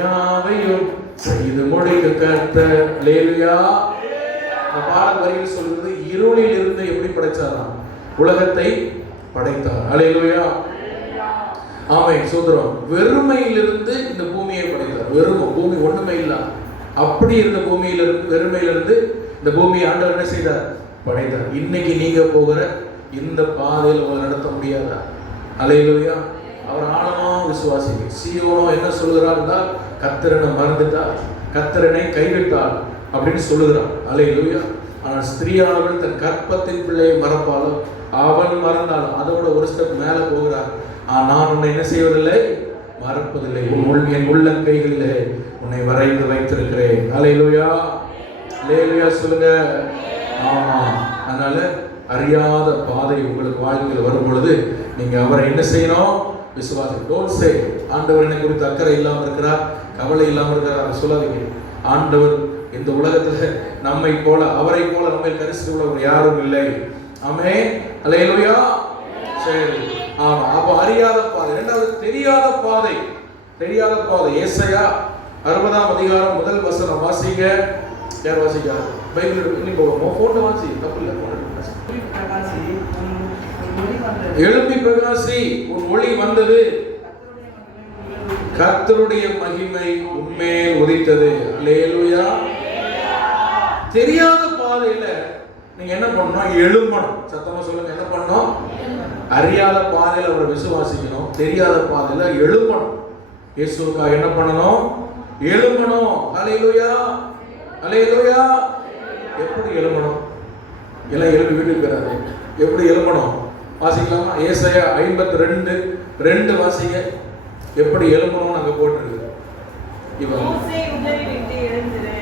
யாவையும் செய்து முடிக்கும் கர்த்தர். அல்லேலூயா. பாடல் வரியில் சொல்றது இருளில் இருந்து எப்படி படைச்சாராம்? உலகத்தை படைத்தார். அல்லேலூயா. ஆமென். சோதரம். வெறுமையிலிருந்து இந்த பூமியை படைத்தார். வெறுமை, பூமி ஒண்ணுமே இல்ல, அப்படி இருந்த பூமியிலிருந்து, வெறுமையிலிருந்து இந்த பூமியை ஆண்டவர் என்ன செய்தார்? படைத்தார். இன்னைக்கு நீங்க போகிற இந்த பாதையில் உங்களை நடத்த முடியாதா? அல்லேலூயா. அவர் ஆழமா விசுவாசிங்க. சீயோனோ என்ன சொல்கிறார் என்றால், கர்த்தரனை மறந்துட்டார், கர்த்தரனை கைவிட்டார் அப்படின்னு சொல்லுகிறார். அல்லேலூயா. ஆனால் ஸ்திரீயானவள் தன் கற்பத்தின் பிள்ளையை மறப்பாலும் அவன் மறந்தாலும் அதோட ஒரு ஸ்டெப் மேல போகிறார். நான் உன்னை என்ன செய்வதில்லை? மறப்பதில்லை. என் உள்ளங்கைகளிலே உன்னை வரைந்து வைத்திருக்கிறேன். அல்லேலூயா. அல்லேலூயா சொல்லுங்க. ஆமா. அதனால அறியாத பாதை உங்களுக்கு வாழ்க்கையில் வரும் பொழுது நீங்க அவரை என்ன செய்யணும்? விசுவாசம். டோன்ட் சே ஆண்டவர் என்னை குறித்து அக்கறை இல்லாமல் இருக்கிறார், கவலை இல்லாமல் இருக்கிறார், அதை சொல்லாதீங்க. ஆண்டவர் இந்த உலகத்துல நம்மை போல, அவரை போல நம்மை கரிசித்து உள்ளவர் யாரும் இல்லை. ஆமென். அல்லேலூயா. சரி. ஆமா. அப்ப அறியாத பாதை. இரண்டாவது தெரியாத பாதை. தெரியாத பாதை. ஏசாயா 60ஆம் அதிகாரம் 1 வசனம் வாசிங்க. யார் வாசிக்காரு? பைபிள் எடுத்து போவோம். போட்டோ வாசி, தப்பு இல்லை. எழும்பி பிரகாசி, உன் ஒளி வந்தது, கர்த்தருடைய மகிமை உன்மேல் உதித்தது. அல்லேலூயா. தெரியாத பாதையில நீங்க என்ன பண்ணணும்? எழும்பணும். சத்தமா சொல்லுங்க. என்ன பண்ணணும்? அறியாத பாதையில அவரை விசுவாசிக்கணும், தெரியாத பாதையில எழும்பணும். இயேசுவுக்காக என்ன பண்ணணும்? எழும்பணும். அல்லேலூயா. அல்லேலூயா. எப்படி எழும்பணும்? எல்லாம் எழுப்பி வீட்டுக்கு போறாரு. எப்படி எழும்பணும்? வாசிக்கலாமா? ஏசாயா 52:2 வாசிங்க. எப்படி எழும்பணும் அங்க போட்டிருக்கு. இவன்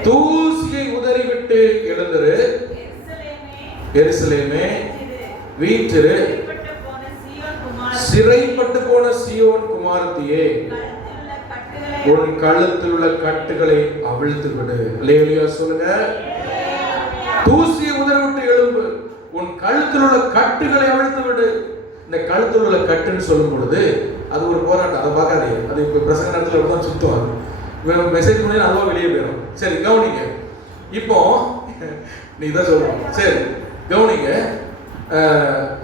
தூசியை உதறிவிட்டு எழுந்திரு, எருசலேமே வீற்றிரு, சிறைப்பட்டு போன சீயோன் குமாரத்தியே, உன் கழுத்தில் உள்ள கட்டுகளை அவிழ்த்து விடு. அல்லேலூயா சொல்லுங்க. தூசியை உதறிவிட்டு எழும்பு, உன் கழுத்தில் உள்ள கட்டுகளை அவிழ்த்து விடு. இந்த கழுத்தில் உள்ள கட்டுன்னு சொல்லும் பொழுது அது ஒரு போராட்டம். அதை பார்க்காதீங்க. அது இப்போ பிரசங்க நேரத்தில் தான் சுத்துவாங்க. மெசேஜ் பண்ணி அதுவா வெளியே போயிடும். சரி, கவனிங்க. இப்போ நீ தான் சொல்லணும். சரி, கவனிங்க.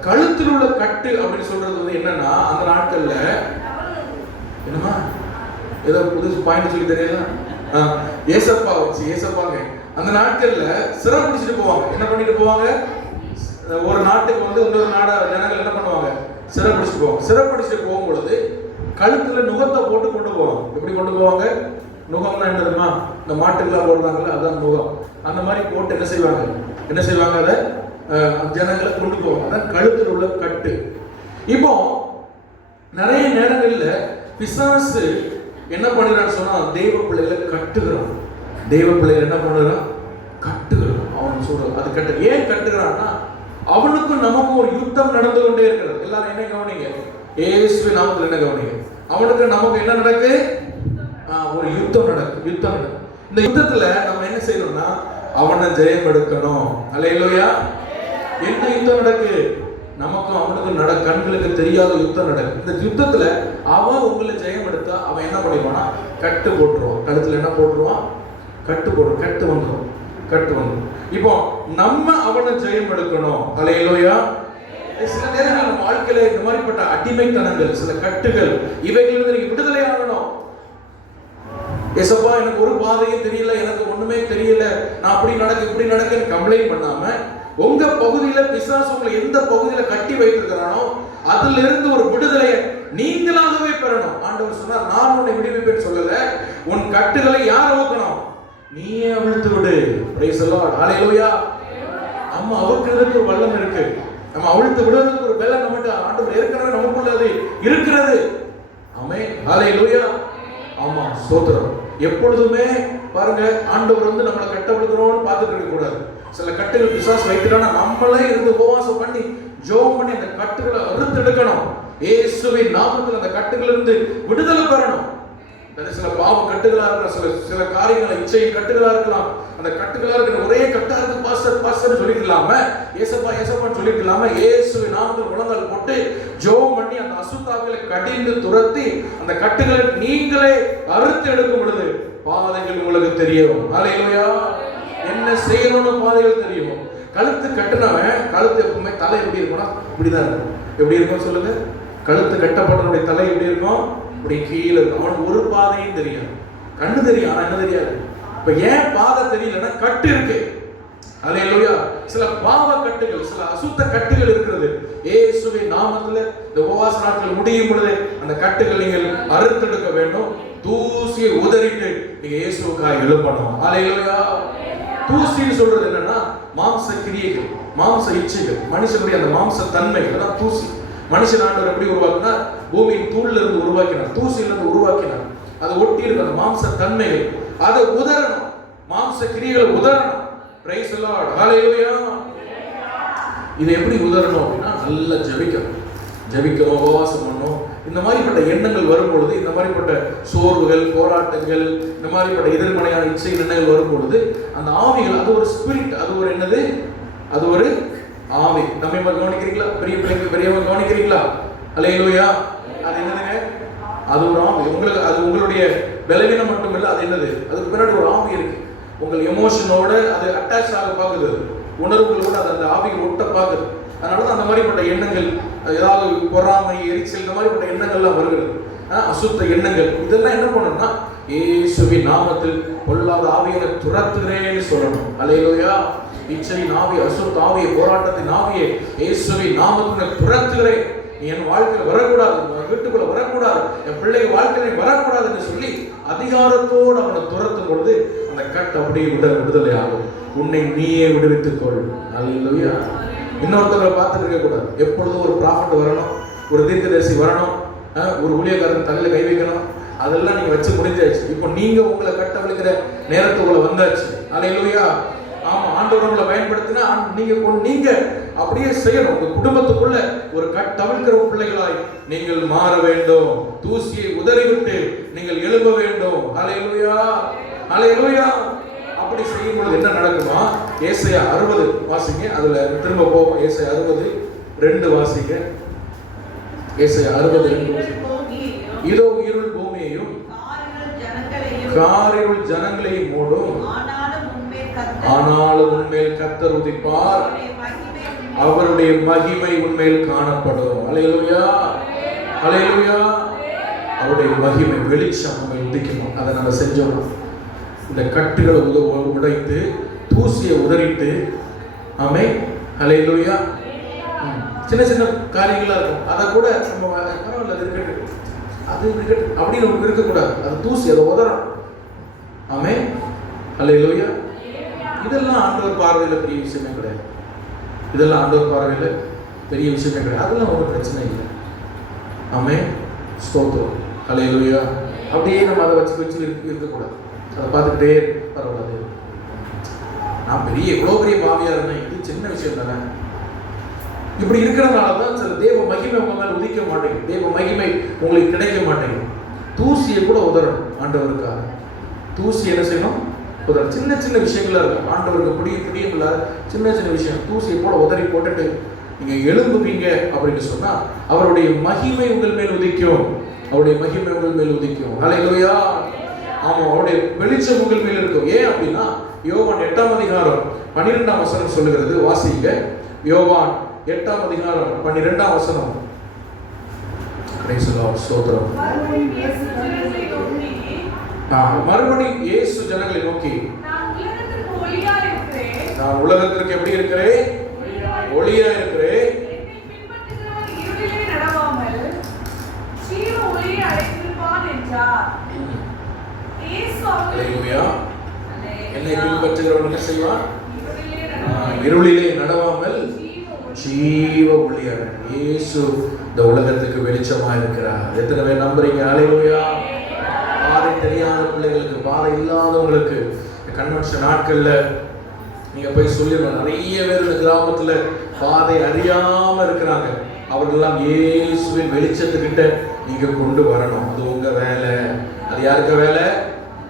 கழுத்தில் உள்ள கட்டு அப்படின்னு சொல்றது வந்து என்னன்னா, அந்த நாட்கள்ல என்னமா ஏதோ புதுசு பாயிண்ட் சொல்லி தெரியல. ஏசப்பா வச்சு ஏசப்பாங்க அந்த நாட்கள்ல சிறை பிடிச்சிட்டு போவாங்க. என்ன பண்ணிட்டு போவாங்க? ஒரு நாட்டுக்கு வந்து இன்னொரு நாட ஜனங்கள் என்ன பண்ணுவாங்க? சிறை பிடிச்சிட்டு போவாங்க. சிறை பிடிச்சிட்டு போகும்பொழுது கழுத்துல நுகத்தை போட்டு கொண்டு போவாங்க. எப்படி கொண்டு போவாங்க? நுகம்னா என்னதுமா? இந்த மாட்டுக்கெல்லாம் போடுறாங்கல்ல, அதான் நுகம். அந்த மாதிரி போட்டு என்ன செய்வாங்க? அதை ஜனங்களை கொண்டு போவாங்க. அதான் கழுத்தில் உள்ள கட்டு. இப்போ நிறைய நேரங்கள்ல பிசாசு என்ன பண்ணுறான்னு சொன்னா, தெய்வ பிள்ளைகளை கட்டுகிறான். தெய்வ பிள்ளைகள் என்ன பண்ணுறான்? கட்டுகிறான். அவன் சொல்றான் அது கட்டு. ஏன் கட்டுகிறான்னா, அவனுக்கும் நமக்கும் ஒரு யுத்தம் நடந்து கொண்டே இருக்கிறது. எல்லாரும் என்ன கவனிங்க? இயேசுவின் நாமத்தில் என்ன கவனிங்க? அவனுக்கு நமக்கு என்ன நடக்கு? ஒரு யுத்தம் நடக்கு. இந்த யுத்தத்துல நம்ம என்ன செய்யணும்னா, அவனை ஜெயம் எடுக்கணும். அல்லேலூயா. என்ன யுத்தம் நடக்கு? நமக்கும் அவனுக்கும் கண்களுக்கு தெரியாத யுத்தம் நடக்கும். இந்த யுத்தத்துல அவன் உங்களை ஜெயம் எடுத்தா அவன் என்ன பண்ணிடுவானா, கட்டு போட்டுருவான். கழுத்துல என்ன போட்டுருவான், கட்டு வந்துடும். இப்போ நம்ம அவனை ஜெயம் எடுக்கணும். ஹல்லேலூயா. சில நேரங்கள் நம்ம வாழ்க்கையில இந்த மாதிரிப்பட்ட அடிமைத்தனங்கள், சில கட்டுகள், இவைகளிலிருந்து நீங்க விடுதலை ஆகணும். ஏசப்பா எனக்கு ஒரு பாதையும் தெரியல, எனக்கு ஒண்ணுமே தெரியல, நான் அப்படி நடக்க இப்படி நடக்கன்னு கம்ப்ளைண்ட் பண்ணாம, உங்க பகுதியில பிசாசு உங்களை எந்த பகுதியில கட்டி வைத்திருக்கிறானோ அதுல இருந்து ஒரு விடுதலையை நீங்களாகவே பெறணும். ஆண்டவர் சொன்னார், நான் உன்னை விடுவிப்பேன்னு சொல்லல, உன் கட்டுகளை யார் அவுக்கணும், நீயே அவிழ்த்து விடு. Praise the Lord. ஹல்லேலூயா. நம்ம அவுக்கிறதுக்கு ஒரு வல்லமை இருக்கு, நம்ம அவிழ்த்து விடுறதுக்கு ஒரு பலம் நம்மகிட்ட ஆண்டவர் ஏற்கனவே நமக்குள்ள அது இருக்கிறது. ஆமென். ஹல்லேலூயா. ஆமா, ஸ்தோத்திரம். எப்பொழுதுமே பாருங்க, ஆண்டவர் நம்மளை கட்டப்படுகிறோம்னு பார்த்துட்டு இருக்க கூடாது. சில கட்டுகள் பிசாசு வைக்கிறானா நம்மளே இருந்து உபவாசம் பண்ணி ஜெபம் பண்ணி அந்த கட்டுகளை அறுத்து எடுக்கணும். இயேசுவின் நாமத்தில் அந்த கட்டுகள் இருந்து விடுதலை பெறணும். சில பாவ கட்டுகளா இருக்கலாம், சில காரியங்களை இச்சையின் கட்டுகளா இருக்கலாம். அந்த கட்டுகளா இருக்கிற ஒரே கட்டா இருக்கு, பாஸ்டர் சொல்லிக்கலாம, ஏசப்பான்னு சொல்லிக்கலாம, இயேசுவின் நாமத்தில் முழங்கால் போட்டு ஜெபம் பண்ணி அந்த அசுத்தாவிகளை கடிந்து துரத்தி அந்த கட்டுகளை நீங்களே அறுத்து எடுக்கும் பொழுது பாதைகள் உங்களுக்கு தெரியும். ஹல்லேலூயா. என்ன செய்யணும்னு பாதைகள் தெரியும். கழுத்து கட்டுனவன் கழுத்து எப்பவுமே தலை எப்படி இருக்கும்னா இப்படிதான் இருக்கும். எப்படி இருக்கும் சொல்லுங்க? கழுத்து கட்டப்பட்டவனுடைய தலை எப்படி இருக்கும்? இப்படி கீழே இருக்கும். அவனுக்கு ஒரு பாதையும் தெரியாது, கண்ணு தெரியும் ஆனா என்ன தெரியாது. இப்ப ஏன் பாதை தெரியலன்னா கட்டு இருக்கு. ஹல்லேலூயா. சில பாவ கட்டுகள், சில அசுத்த கட்டுகள் இருக்கிறது. இயேசுவின் நாமத்துல இந்த உபவாச நாட்கள் முடியும் பொழுது அந்த கட்டுகள் நீங்கள் அறுத்தெடுக்க வேண்டும். தூசியை உதறிட்டு நீங்க இயேசுவுக்காக எழுப்பணும். ஹல்லேலூயா. தூசின்னு சொல்றது என்னன்னா மாம்ச கிரியைகள், மாம்ச இச்சைகள், மனுஷனுடைய அந்த மாம்ச தன்மை, அதான் தூசி. மனுஷன் ஆண்டவர் எப்படி உருவாக்கினா, பூமியின் தூள்ல இருந்து உருவாக்கினார், தூசியில இருந்து உருவாக்கினார். அதை ஒட்டி இருக்க அந்த மாம்ச தன்மைகள் அதை உதறணும், மாம்ச கிரியைகளை உதறணும். Price the Lord. ஹல்லேலூயா. இது எப்படி உதறணும் அப்படின்னா நல்லா ஜெபிக்கணும், உபவாசம் பண்ணணும். இந்த மாதிரிப்பட்ட எண்ணங்கள் வரும்பொழுது, இந்த மாதிரிப்பட்ட சோர்வுகள், போராட்டங்கள், இந்த மாதிரிப்பட்ட எதிர்மறையான இச்சை எண்ணங்கள் வரும்பொழுது அந்த ஆவிகள், அது ஒரு ஸ்பிரிட், அது ஒரு என்னது, அது ஒரு ஆவி. நம்ம கவனிக்கிறீங்களா? பெரிய பிள்ளைங்க பெரியவங்க கவனிக்கிறீங்களா? ஹல்லேலூயா. அது என்னதுங்க? அது ஒரு ஆவி. உங்களுக்கு அது உங்களுடைய பலவீனம் மட்டும் இல்லை, அது என்னது, அதுக்கு பின்னாடி ஒரு ஆவி இருக்கு. உங்கள் எமோஷனோட அது அட்டாச் ஆக பார்க்குது, உணர்வுகளோட அது அந்த ஆவி ஒட்ட பார்க்குது. அதனாலதான் அந்த மாதிரிப்பட்ட எண்ணங்கள், ஏதாவது பொறாமை, எரிச்சல், இந்த மாதிரிப்பட்ட எண்ணங்கள்லாம் வருகிறது, அசுத்த எண்ணங்கள். இதெல்லாம் என்ன பண்ணணும்னா இயேசுவின் நாமத்தில் பொல்லாத ஆவியை துரத்துகிறேன்னு சொல்லணும். ஹல்லேலூயா. இச்சையின் ஆவி, அசுத்த ஆவியை, போராட்டத்தின் ஆவியை இயேசுவின் நாமத்தில் துரத்துகிறேன். நீ என் வாழ்க்கையில வரக்கூடாது, வீட்டுக்குள்ள வரக்கூடாது, என் பிள்ளைங்க வாழ்க்கையில வரக்கூடாதுன்னு சொல்லி அதிகாரத்தோடு அவனை துரத்தும் பொழுது அந்த கட்டு அப்படியே விடுதலை ஆகும். உன்னை நீயே விடுவித்துக் கொள். ஹல்லேலூயா. இன்னொருத்தவரை பார்த்துட்டு இருக்க கூடாது. எப்பொழுதும் ஒரு ப்ராஃபட் வரணும், ஒரு தீர்க்கதரிசி வரணும், ஒரு ஊழியக்காரன் தலையில கை வைக்கணும், அதெல்லாம் நீங்க வச்சு முடிஞ்சாச்சு. இப்போ நீங்க உங்களை கட்ட விழுக்கிற நேரத்துக்குள்ள வந்தாச்சு. ஹல்லேலூயா. ஆமா, ஆண்டவர் உங்களை பயன்படுத்தினா நீங்க அப்படியே செய்யணும். உங்க குடும்பத்துக்குள்ள ஒரு கட்டவிழ்க்கிற பிள்ளைகளாய் நீங்கள் மாற வேண்டும். தூசியை உதறிவிட்டு நீங்கள் எழும்ப வேண்டும். ஹல்லேலூயா. ஹல்லேலூயா. அப்படி செய்யும் பொழுது என்ன நடக்குமா? ஏசாயா 60 வாசிங்க, அதுல திரும்ப போவோம். ஏசாயா 60:2 வாசிங்க. ஏசாயா 60:2 வாசிங்க. இதோ இருள் பூமியையும் காரிருள் ஜனங்களையும் மூடும், ஆனாலும் உன்மேல் கர்த்தர் உதிப்பார், அவருடைய மகிமை உன்மேல் காணப்படும். ஹல்லேலூயா. ஹல்லேலூயா. அவருடைய மகிமை, வெளிச்சம் உண்மையில் உதிக்கணும். அதை நம்ம செஞ்சோம். இந்த கட்டுகளை உடைத்து தூசியை உதறிட்டு, ஆமென். ஹல்லேலூயா. சின்ன சின்ன காரியங்களா இருக்கும், அதை கூட நம்ம பரவாயில்ல, அது இருக்கட்டும், அது இருக்கட்டும் அப்படின்னு நமக்கு இருக்கக்கூடாது. அது தூசி, அதை உதறணும். ஆமென். ஹல்லேலூயா. இதெல்லாம் ஆண்டவர் பார்வையில் பெரிய விஷயமே கிடையாது. இதெல்லாம் ஆண்டவர் பார்வையில் பெரிய விஷயமே கிடையாது. அதெல்லாம் ஒரு பிரச்சனை இல்லை. ஆமென். ஸ்தோத்திரம். ஹல்லேலூயா. அப்படியே நம்ம அதை வச்சு இருக்கக்கூடாது. அதை பார்த்துக்கிட்டே பரவாயில்ல, நான் எவ்வளோ பெரிய பாவியா இருந்தேன், இது சின்ன விஷயம் தானே. இப்படி இருக்கிறதுனால தான் சில தேவ மகிமை உங்க மேல உதிக்க மாட்டேங்குது, தேவ மகிமை உங்களுக்கு கிடைக்க மாட்டேங்குது. தூசியை கூட உதறணும் ஆண்டவருக்காக. தூசி என்ன செய்யணும்? உதற. சின்ன சின்ன விஷயங்களா இருக்கும், ஆண்டவருக்கு பிடியும் இல்லாத சின்ன சின்ன விஷயம் தூசியை போல உதறி போட்டுட்டு நீங்க எழும்புவீங்க அப்படின்னு சொன்னா அவருடைய மகிமை உங்கள் மேல் உதிக்கும். அவருடைய மகிமை உங்கள் மேல் உதிக்கும். ஹல்லேலூயா. ஆமா, அவருடைய வெளிச்சம் உங்கள் மேல் இருக்கும். ஏன் அப்படின்னா யோவான் 8ஆம் அதிகாரம் 12ஆம் வசனம் சொல்லுகிறது. வாசிங்க. யோவான் 8ஆம் அதிகாரம் 12ஆம் வசனம். ஸ்தோத்திரம். மறுபடியும் இயேசு ஜனங்களை நோக்கி, நான் உலகத்திற்கு எப்படி இருக்கிறேன்? ஒளியா இருக்கிறேன். என்னை பின்பற்றுகிறவன் என்ன செய்வான்? இருளிலே நடவாமல் ஜீவ ஒளியாக. இயேசு இந்த உலகத்துக்கு வெளிச்சமா இருக்கிறார். எத்தனை பேர் நம்புறீங்க? ஹல்லேலூயா. பாதை தெரியாத பிள்ளைகளுக்கு, பாதை இல்லாதவங்களுக்கு கன்வென்ஷன் நாட்கள்ல நீங்க போய் சொல்லிடணும். நிறைய பேர் இந்த கிராமத்துல பாதை அறியாம இருக்கிறாங்க. அவர்களெல்லாம் இயேசுவின் வெளிச்சத்துக்கிட்ட நீங்க கொண்டு வரணும். அது உங்க வேலை. அது யாருக்கு வேலை?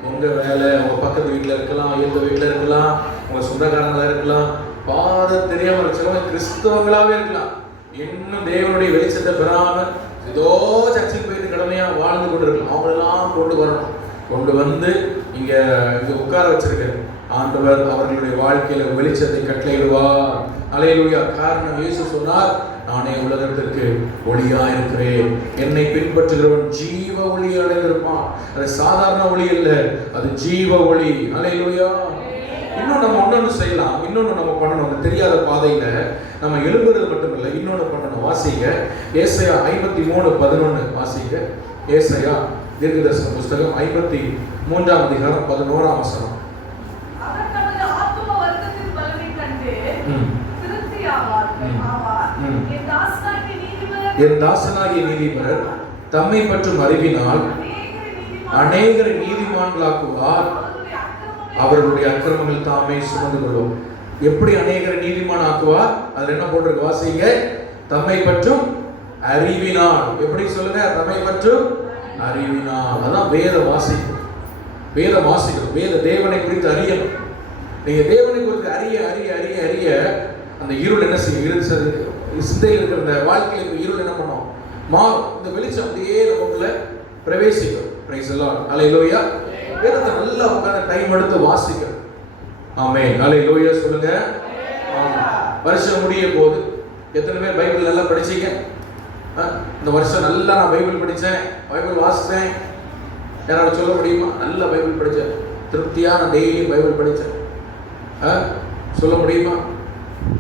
உங்க வேலை. உங்க பக்கத்து வீட்டுல இருக்கலாம், எந்த வீட்டுல இருக்கலாம், உங்க சொந்தக்காரங்களா இருக்கலாம். பாதை தெரியாம இருக்கிறவங்க கிறிஸ்தவங்களாவே இருக்கலாம். இன்னும் தேவனுடைய வெளிச்சத்தை பெறாம ஏதோ சர்ச்சுக்கு போயிட்டு கடமையா வாழ்ந்து கொண்டு இருக்கலாம். அவங்களெல்லாம் கொண்டு வரணும். கொண்டு வந்து இங்க உட்கார வச்சிருக்க ஆண்டவர் அவர்களுடைய வாழ்க்கையில வெளிச்சத்தை கட்டளையிடுவார். ஹல்லேலூயா. காரணம் இயேசு சொன்னார், நானே உலகத்திற்கு ஒளியா இருக்கிறேன். என்னை பின்பற்றுகிறவன் ஜீவ ஒளி அடைந்திருப்பான். அது சாதாரண ஒளி இல்ல, அது ஜீவ ஒளி. ஹல்லேலூயா. இன்னும் நம்ம ஒன்னொன்னு செய்யலாம். இன்னொன்னு நம்ம பண்ணணும். அந்த தெரியாத பாதையில நம்ம எழும்புறது மட்டும் இல்லை, இன்னொன்னு பண்ணணும். வாசிங்க. ஏசாயா 53:11 வாசிங்க. ஏசாயா தீர்க்கதரிசன புஸ்தகம் 53ஆம் அதிகாரம் 11ஆம் வசனம். என் தாசனாகிய நீதிபர் தம்மை பற்றும் அறிவினால் அநேகரை நீதிமான்களாக்குவார். அவர்களுடைய அக்கிரமங்கள் தாமே சுமந்து கொள்வோம். எப்படி அநேகரை நீதிமான் ஆக்குவார்? அதுல என்ன போட்டிருக்கு? வாசிங்க. தம்மை பற்றும் அறிவினால். எப்படி சொல்லுங்க? தம்மை பற்றும் அறிவினால். அதான் வேத வாசிக்கும். வேத வாசிக்கணும். வேத தேவனை குறித்து அறியணும். நீங்க தேவனை குறித்து அறிய அறிய அறிய அறிய அந்த இருள் என்ன செய்யும்? சிந்தையில் இருக்கிற இந்த வாழ்க்கையில் இருக்கிற இருள் என்ன பண்ணும்? மாறும். இந்த வெளிச்சம் அப்படியே நமக்குள்ள பிரவேசிக்கும். Praise the Lord. ஹல்லேலூயா. வேதத்தை நல்லா உட்கார்ந்து டைம் எடுத்து வாசிக்கணும். ஆமென். ஹல்லேலூயா சொல்லுங்க. வருஷம் முடிய போது எத்தனை பேர் பைபிள் நல்லா படிச்சீங்க? இந்த வருஷம் நல்லா நான் பைபிள் படித்தேன், பைபிள் வாசித்தேன். யாராவது சொல்ல முடியுமா? நல்ல பைபிள் படித்தேன், திருப்தியாக நான் டெய்லி பைபிள் படித்தேன் சொல்ல முடியுமா?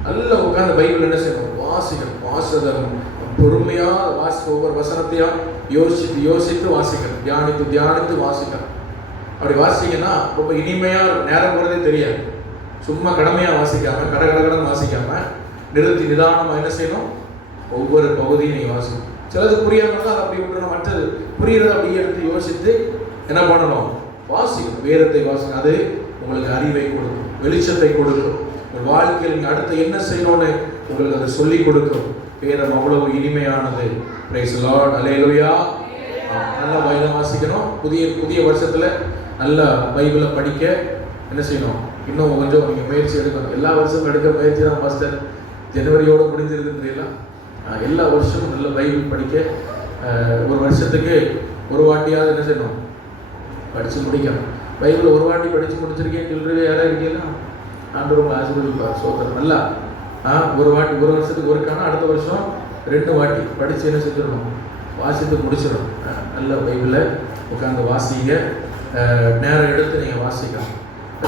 நல்லா உட்காந்து பைபிள் என்ன செய்யணும்? வாசிக்கணும். வாசகம் பொறுமையாக வாசிக்க, ஒவ்வொரு வசனத்தையும் யோசித்து யோசித்து வாசிக்கணும். தியானித்து தியானித்து வாசிக்கணும். அப்படி வாசிங்கன்னா ரொம்ப இனிமையாக நேரம் போகிறதே தெரியாது. சும்மா கடமையாக வாசிக்காமல் கடகடகடன் வாசிக்காமல் நிறுத்தி நிதானமாக என்ன செய்யணும்? ஒவ்வொரு பகுதியும் நீங்கள் வாசிக்கணும். சிலது புரியாமல் தான் அப்படி விட்டுறணும். மற்றது புரிகிறத அப்படியே எடுத்து யோசித்து என்ன பண்ணணும்? வாசிக்கணும். வேதத்தை வாசிக்கணும். அது உங்களுக்கு அறிவை கொடுக்கும், வெளிச்சத்தை கொடுக்கும். உங்கள் வாழ்க்கையில் நீங்கள் அடுத்து என்ன செய்யணும்னு உங்களுக்கு அதை சொல்லிக் கொடுக்கும். வேதம் அவ்வளவு இனிமையானது. Praise the Lord. ஹல்லேலூயா. நல்லா பைபிளை வாசிக்கணும். புதிய வருஷத்தில் நல்ல பைபிளை படிக்க என்ன செய்யணும்? இன்னும் கொஞ்சம் நீங்கள் முயற்சி எடுக்கணும். எல்லா வருஷமும் எடுக்க முயற்சி தான் மாஸ்டர். ஜனவரியோடு முடிஞ்சிருக்குன்றீங்களா? எல்லா வருஷமும் நல்ல பைபிள் படிக்க ஒரு வருஷத்துக்கு ஒரு வாட்டியாவது என்ன செய்யணும்? படித்து முடிக்கணும். பைபிள் ஒரு வாட்டி படித்து முடிச்சிருக்கேன்னு சொல்கிறது யாராவது இருக்கீங்களா? ஆண்டவர் உங்களை ஆசீர்வதிப்பார். சோதரம் நல்லா ஒரு வாட்டி, ஒரு வருஷத்துக்கு ஒருக்கான அடுத்த வருஷம் 2 வாட்டி படித்து என்ன செஞ்சிடணும்? வாசித்து முடிச்சிடணும். நல்ல பைபிளை உட்காந்து வாசிங்க. நேரம் எடுத்து நீங்கள் வாசிக்கலாம்.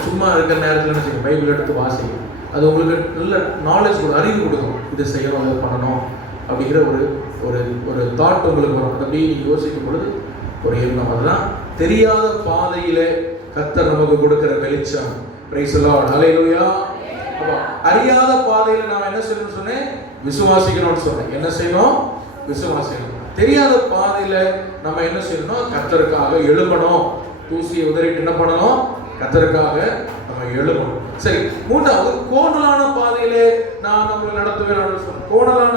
சும்மா இருக்கிற நேரத்தில் என்ன செய்யும்? பைபிள் எடுத்து வாசிங்க. அது உங்களுக்கு நல்ல நாலேஜ் கொடுக்கும், அறிவு கொடுக்கும். இதை செய்யணும், அதை பண்ணணும் அப்படிங்கிற ஒரு தாட் உங்களுக்கு வரும். அப்படி நீங்கள் யோசிக்கும் பொழுது ஒரு எண்ணம். அதுதான் தெரியாத பாதையில கர்த்தர் நமக்கு கொடுக்கிற வெளிச்சம். Praise the Lord. ஹல்லேலூயா. அறியாத பாதையில நாம் என்ன செய்யணும்னு சொன்னேன்? விசுவாசிக்கணும்னு சொன்னேன். என்ன செய்யணும்? விசுவாசிக்கணும். தெரியாத பாதையில நம்ம என்ன செய்யணும்? கர்த்தருக்காக எழும்பணும். தூசியை உதறிட்டு என்ன பண்ணணும்? கர்த்தருக்காக நம்ம எழும்பணும். சரி, மூன்றாவது கோணலான பாதையிலே நான் நம்மளை நடத்துவேன் சொன்னேன். கோணலான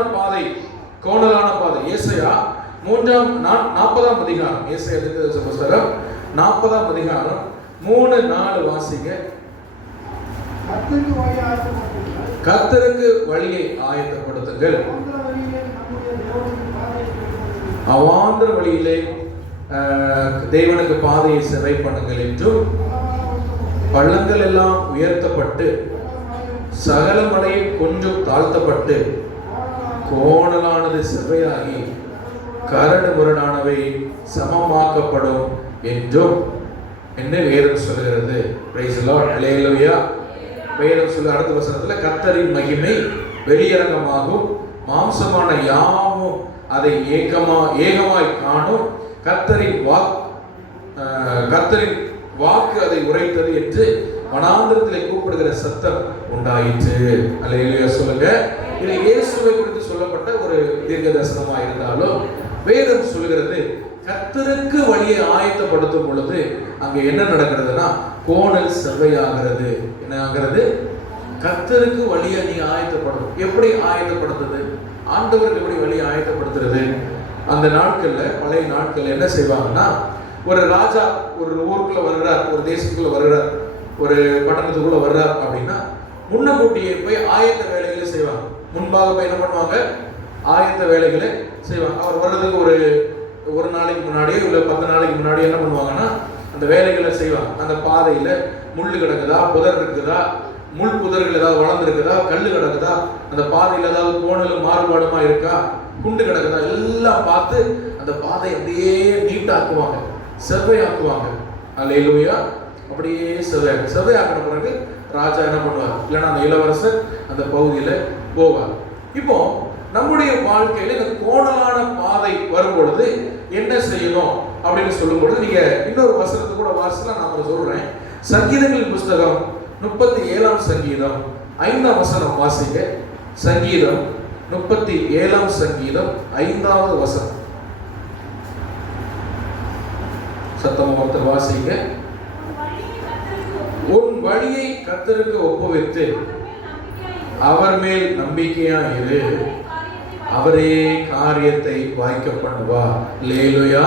பாதை. ஏசாயா 40ஆம் அதிகாரம். ஏசாயா தீர்க்கதரிசன புஸ்தகம் 40ஆம் அதிகாரம் 3-4 வாசிங்க. கர்த்தருக்கு வழி ஆயத்தமாக்குங்கள். கர்த்தருக்கு வழியை ஆயத்தப்படுத்துங்கள். அவாந்திர வழியிலே தேவனுக்கு பாதையை செவை பண்ணுங்கள் என்றும், பள்ளங்கள் எல்லாம் உயர்த்தப்பட்டு சகல மலையும் கொஞ்சம் தாழ்த்தப்பட்டு கோணலானது செவ்வையாகி கரடு முரடானவை சமமாக்கப்படும் என்றும் என்ன வேதம் சொல்கிறது. Praise the Lord. ஹல்லேலூயா. வேதம் சொல்ல அடுத்த வசனத்துல கர்த்தரின் மகிமை வெளியரங்கமாகும், மாம்சமான யாவும் அதை ஏகமாய் காணும், கர்த்தரின் வாக்கு அதை உரைத்தது என்று வனாந்திரத்திலே கூப்பிடுகிற சத்தம் உண்டாயிற்று. அல்லேலூயா சொல்லுங்க. இது இயேசுவை குறித்து சொல்லப்பட்ட ஒரு தீர்க்க தரிசனமா இருந்தாலும் வேதம் சொல்கிறது கர்த்தருக்கு வழியை ஆயத்தப்படுத்தும் பொழுது அங்க என்ன நடக்கிறதுனா கோணல் செவ்வையாகிறது. என்ன ஆகிறது? கர்த்தருக்கு வழியை நீ ஆயத்தப்படணும். எப்படி ஆயத்தப்படுத்துது? ஆண்டவருக்கு எப்படி வழியை ஆயத்தப்படுத்துறது? அந்த நாட்கள்ல, பழைய நாட்கள்ல என்ன செய்வாங்கன்னா, ஒரு ராஜா ஒரு ஊருக்குள்ள வருகிறார், ஒரு தேசத்துக்குள்ள வருகிறார், ஒரு பட்டணத்துக்குள்ள வர்றார் அப்படின்னா முன்னக்கூட்டியே போய் ஆயத்த வேலைகளை செய்வாங்க. முன்பாக போய் என்ன பண்ணுவாங்க? ஆயத்த வேலைகளை செய்வாங்க. அவர் வர்றதுக்கு ஒரு நாளைக்கு முன்னாடியே இல்லை 10 நாளைக்கு முன்னாடியே என்ன பண்ணுவாங்கன்னா அந்த வேலைகளை செய்வாங்க. அந்த பாதையில முள்ளு கிடக்குதா, புதர் இருக்குதா, முள் புதர்கள் ஏதாவது வளர்ந்துருக்குதா, கல் கிடக்குதா, அந்த பாதையில் ஏதாவது கோணலும் மாறுபாடுமா இருக்கா, குண்டு கிடக்குதா, எல்லாம் பார்த்து அந்த பாதை அப்படியே நீட்டாக்குவாங்க, செவ்வையாக்குவாங்க. அல்லேலூயா. அப்படியே செவ்வையாக்கின பிறகு ராஜா என்ன பண்ணுவார்? இல்லைன்னா அந்த இளவரசர் அந்த பகுதியில் போவார். இப்போ நம்முடைய வாழ்க்கையில இந்த கோணலான பாதை வரும் பொழுது என்ன செய்யணும் அப்படின்னு சொல்லும் பொழுது நீங்க இன்னொரு வசனத்தை கூட வாசிக்கலாம். நான் சொல்றேன். சங்கீதங்களின் புஸ்தகம் 37ஆம் சங்கீதம் 5ஆம் வசனம் வாசிங்க. சங்கீதம் 37ஆம் சங்கீதம் 5வது வசனம். சத்தம் ஒருத்தர் வாசிங்க. உன் வழியை கர்த்தருக்கு ஒப்புவித்து அவர் மேல் நம்பிக்கையா இரு, அவரே காரியத்தை வாய்க்க பண்ணுவார். அல்லேலூயா.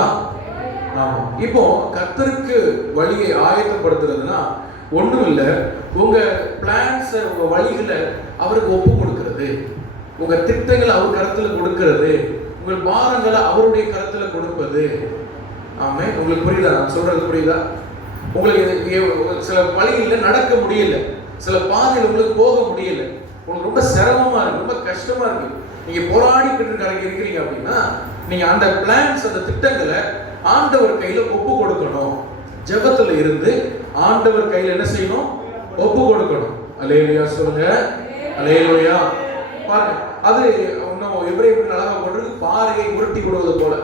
ஆமா. இப்போ கர்த்தருக்கு வழியை ஆயத்தப்படுத்துறதுன்னா ஒண்ணும் இல்லை, உங்க பிளான்ஸ், உங்க வழிகளை அவருக்கு ஒப்பு கொடுக்கிறது, உங்க திட்டங்களை அவர் கருத்துல கொடுக்கிறது, உங்கள் பாரங்களை அவருடைய கருத்துல கொடுப்பது. ஆமே. உங்களுக்கு புரியுதா? நான் சொல்றது புரியுதா? உங்களுக்கு சில வழிகளில் நடக்க முடியல, சில பாதையில் உங்களுக்கு போக முடியல, உங்களுக்கு ரொம்ப சிரமமா இருக்கு, ரொம்ப கஷ்டமா இருக்கு, நீங்க போராடிக்கிட்டு இருக்கிறீங்க அப்படின்னா நீங்க அந்த பிளான்ஸ், அந்த திட்டங்களை ஆண்டவர் கையில ஒப்பு கொடுக்கணும். ஜெபத்துல இருந்து ஆண்டவர் கையில என்ன செய்யணும்? ஒப்பு கொடுக்கணும். அல்லேலூயா சொல்லுங்க. அல்லேலூயா. பாருங்க, அது இன்னும் எபிரேயர்கள் அழகா போட்டு பாறையை உருட்டி விடுவது போல.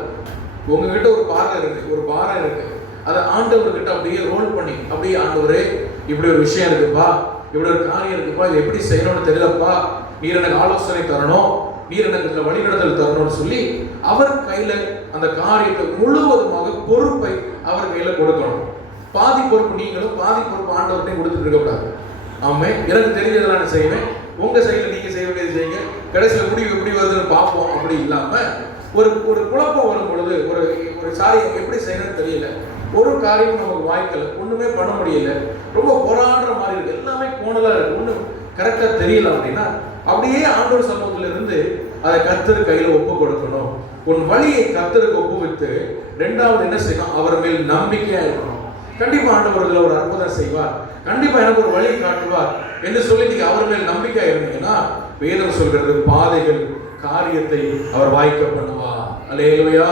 உங்ககிட்ட ஒரு பாறை இருக்கு, ஒரு பாறை இருக்கு, அதை ஆண்டவர்கிட்ட அப்படியே ரோல் பண்ணி, அப்படியே ஆண்டவரே இப்படி ஒரு விஷயம் இருக்குப்பா, இப்படி ஒரு காரியம் இருக்குப்பா, இது எப்படி செய்யணும்னு தெரியலப்பா, நீர் எனக்கு ஆலோசனை தரணும், நீர் எனக்கு வழிநடத்தல் தரணும்னு சொல்லி அவர் கையில அந்த காரியத்தை முழுவதுமாக பொறுப்பை அவர் கையில கொடுக்கணும். பாதி பொறுப்பு நீங்களும், பாதி பொறுப்பு ஆண்டவர்கிட்டையும் கொடுத்துட்டு இருக்கக்கூடாது. ஆமே. எனக்கு தெரிஞ்சதெல்லாம் நான் செய்வேன், உங்க சைடில் நீங்க செய்ய வேண்டியது செய்யுங்க, கடைசியில் முடிவு எப்படி வருதுன்னு பார்ப்போம். அப்படி இல்லாம ஒரு குழப்பம் வரும் பொழுது, ஒரு காரியம் எப்படி செய்யணும்னு தெரியல, ஒரு காரியம் நமக்கு வாய்க்கல, ஒண்ணுமே பண்ண முடியல, ரொம்ப போராடுற மாதிரி இருக்கு, எல்லாமே கோணலா இருக்கு, ஒண்ணும் கரெக்டா தெரியல அப்படின்னா அப்படியே ஆண்டவர் சமூகத்துல இருந்து அதை கர்த்தர் கையில ஒப்பு கொடுக்கணும். உன் வழியை கர்த்தருக்கு ஒப்புவித்து ரெண்டாவது என்ன செய்யணும்? அவர் மேல் நம்பிக்கையா இருக்கணும். கண்டிப்பா ஆண்டவர் ஒரு அற்புதம் செய்வார், கண்டிப்பா எனக்கு ஒரு வழி காட்டுவார் என்று சொல்லி நீங்க அவர் மேல் நம்பிக்கையா இருந்தீங்கன்னா வேதம் சொல்கிறது பாதைகள், காரியத்தை அவர் வாய்க்க பண்ணுவார். அல்லேலூயா.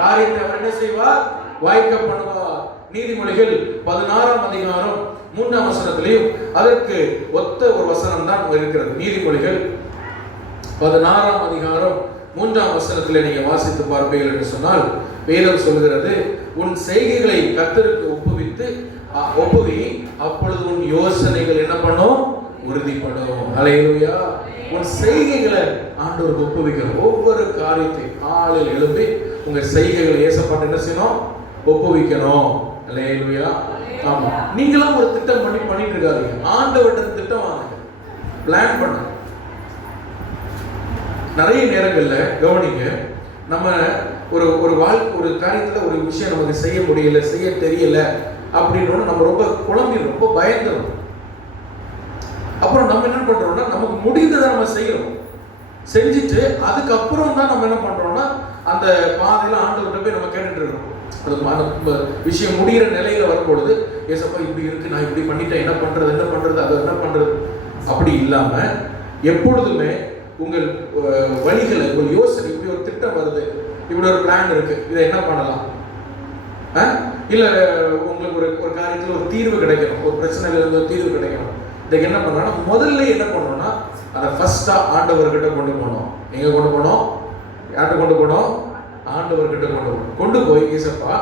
காரியத்தை அவர் என்ன செய்வார்? வாய்க்க பண்ணுவார். நீதிமொழிகள் 16ஆம் அதிகாரம் 3ஆம் வசனத்திலையும் அதற்கு ஒத்த ஒரு வசனம் தான் இருக்கிறது. நீதிமொழிகள் 16ஆம் அதிகாரம் 3ஆம் வசனத்தில் நீங்க வாசித்து பார்ப்பீர்கள் என்று சொன்னால் வேதம் சொல்கிறது, உன் செய்கைகளை கர்த்தருக்கு ஒப்புவி, அப்பொழுது உன் யோசனைகள் என்ன பண்ணும்? உறுதிப்படும். அல்லேலூயா. உன் செய்கைகளை ஆண்டவருக்கு ஒப்புவிக்கணும். ஒவ்வொரு காரியத்தையும் காலையில் எழுப்பி உங்க செய்கைகளை ஏசப்பாட்டு என்ன செய்யணும்? ஒப்புவிக்கணும். அல்லேலூயா. ஆமா. நீங்களும் ஒரு திட்டம் பண்ணிட்டு இருக்காதீங்க, ஆண்டவர்கிட்ட திட்டம் வாங்க, பிளான் பண்ணுங்க. நிறைய நேரங்கள்ல கவனிங்க, நம்ம ஒரு காரியத்துல ஒரு விஷயம் நமக்கு செய்ய முடியல, செய்ய தெரியல அப்படின்னு நம்ம ரொம்ப குழம்பி ரொம்ப பயந்துடும். அப்புறம் நம்ம என்ன பண்றோம்னா நமக்கு முடிந்ததை நம்ம செய்யறோம். செஞ்சுட்டு அதுக்கப்புறம் தான் நம்ம என்ன பண்றோம்னா அந்த பாதையில ஆண்டவர்கிட்ட போய் நம்ம கேட்டுட்டு இருக்கோம். அது விஷயம் முடிகிற நிலையில வரும்பொழுது ஏசப்பா இப்படி இருக்கு, நான் இப்படி பண்ணிட்டேன், என்ன பண்றது அது என்ன பண்றது அப்படி இல்லாம எப்பொழுதுமே உங்கள் வழிகளை, உங்கள் யோசனை, இப்படி ஒரு திட்டம் வருது, இப்படி ஒரு பிளான் இருக்கு, இதை என்ன பண்ணலாம், இல்ல உங்களுக்கு ஒரு காரியத்தில் ஒரு தீர்வு கிடைக்கணும், ஒரு பிரச்சனையில இருந்து ஒரு தீர்வு கிடைக்கணும், இதுக்கு என்ன பண்ணோம்னா முதல்ல என்ன பண்ணோம்னா அதை ஃபர்ஸ்டா ஆண்டவர்கிட்ட கொண்டு போனோம். எங்க கொண்டு போனோம்? யார்கிட்ட கொண்டு போனோம்? ஆண்டவர்கிட்ட கொண்டு போய் ஏசப்பா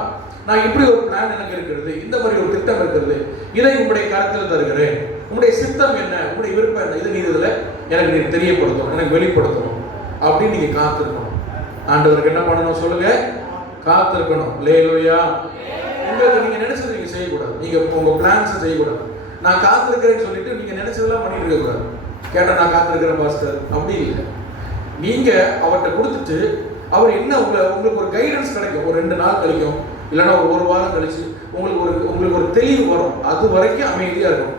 நான் இப்படி ஒரு பிளான் எனக்கு இருக்கிறது, இந்த மாதிரி ஒரு திட்டம் இருக்கிறது, இதை உங்களுடைய கருத்தில் தருகிறேன், உங்களுடைய சித்தம் என்ன, உங்களுடைய விருப்பம் என்ன, இது நீங்க இதுல எனக்கு நீ தெரியப்படுத்தணும், எனக்கு வெளிப்படுத்தணும் அப்படின்னு நீங்க காத்திருக்கணும். ஆண்டவருக்கு என்ன பண்ணணும் சொல்லுங்க? காத்திருக்கணும். அல்லேலூயா. உங்களுக்கு நீங்க நினைச்சது நீங்க செய்யக்கூடாது, நீங்க உங்க பிளான்ஸ் செய்யக்கூடாது. நான் காத்திருக்கிறேன்னு சொல்லிட்டு நீங்க நினைச்சதெல்லாம் பண்ணிட்டு இருக்க கூடாது. கேட்டா நான் காத்திருக்கிறேன் பாஸ்டர் அப்படி இல்லை. நீங்க அவர்கிட்ட கொடுத்துட்டு அவர் என்ன உங்களுக்கு ஒரு கைடன்ஸ் கிடைக்கும், ஒரு 2 நாள் கழிக்கும், இல்லைன்னா ஒரு வாரம் கழிச்சு உங்களுக்கு ஒரு தெளிவு வரும். அது வரைக்கும் அமைதியா இருக்கும்.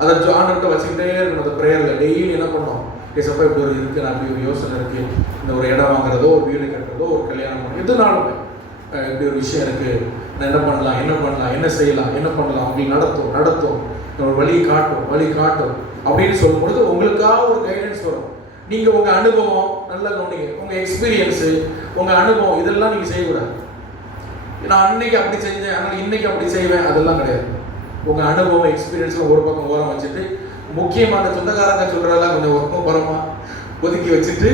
அதை ஆண்டவர்கிட்ட வச்சுக்கிட்டே இருக்கணும். அந்த ப்ரேயர்ல டெய்லி என்ன பண்ணோம்? ஏசப்பா இப்படி ஒரு இருக்கு, நான் இப்படி ஒரு யோசனை இருக்கு, இந்த ஒரு இடம் வாங்குறதோ, ஒரு வீடு கட்டுறதோ, ஒரு கல்யாணம் பண்ண எதுனாலுமே இப்படி ஒரு விஷயம் இருக்கு, நான் என்ன பண்ணலாம், என்ன செய்யலாம், என்ன பண்ணலாம், உங்களுக்கு நடத்தும் ஒரு வழி காட்டும் அப்படின்னு சொல்லும்பொழுது உங்களுக்காக ஒரு கைடன்ஸ் வரும். நீங்க உங்க அனுபவம் நல்லா கவனிங்க, உங்க எக்ஸ்பீரியன்ஸு, உங்க அனுபவம் இதெல்லாம் நீங்க செய்யக்கூடாது. நான் அன்னைக்கு அப்படி செஞ்சேன், அதனால இன்னைக்கு அப்படி செய்வேன், அதெல்லாம் கிடையாது. உங்க அனுபவம் எக்ஸ்பீரியன்ஸ்ல ஒரு பக்கம் ஓரம் வச்சுட்டு, முக்கியமான சொந்தக்காரங்க சொல்றதெல்லாம் கொஞ்சம் ஒர்க்கும் பரமா ஒதுக்கி வச்சுட்டு,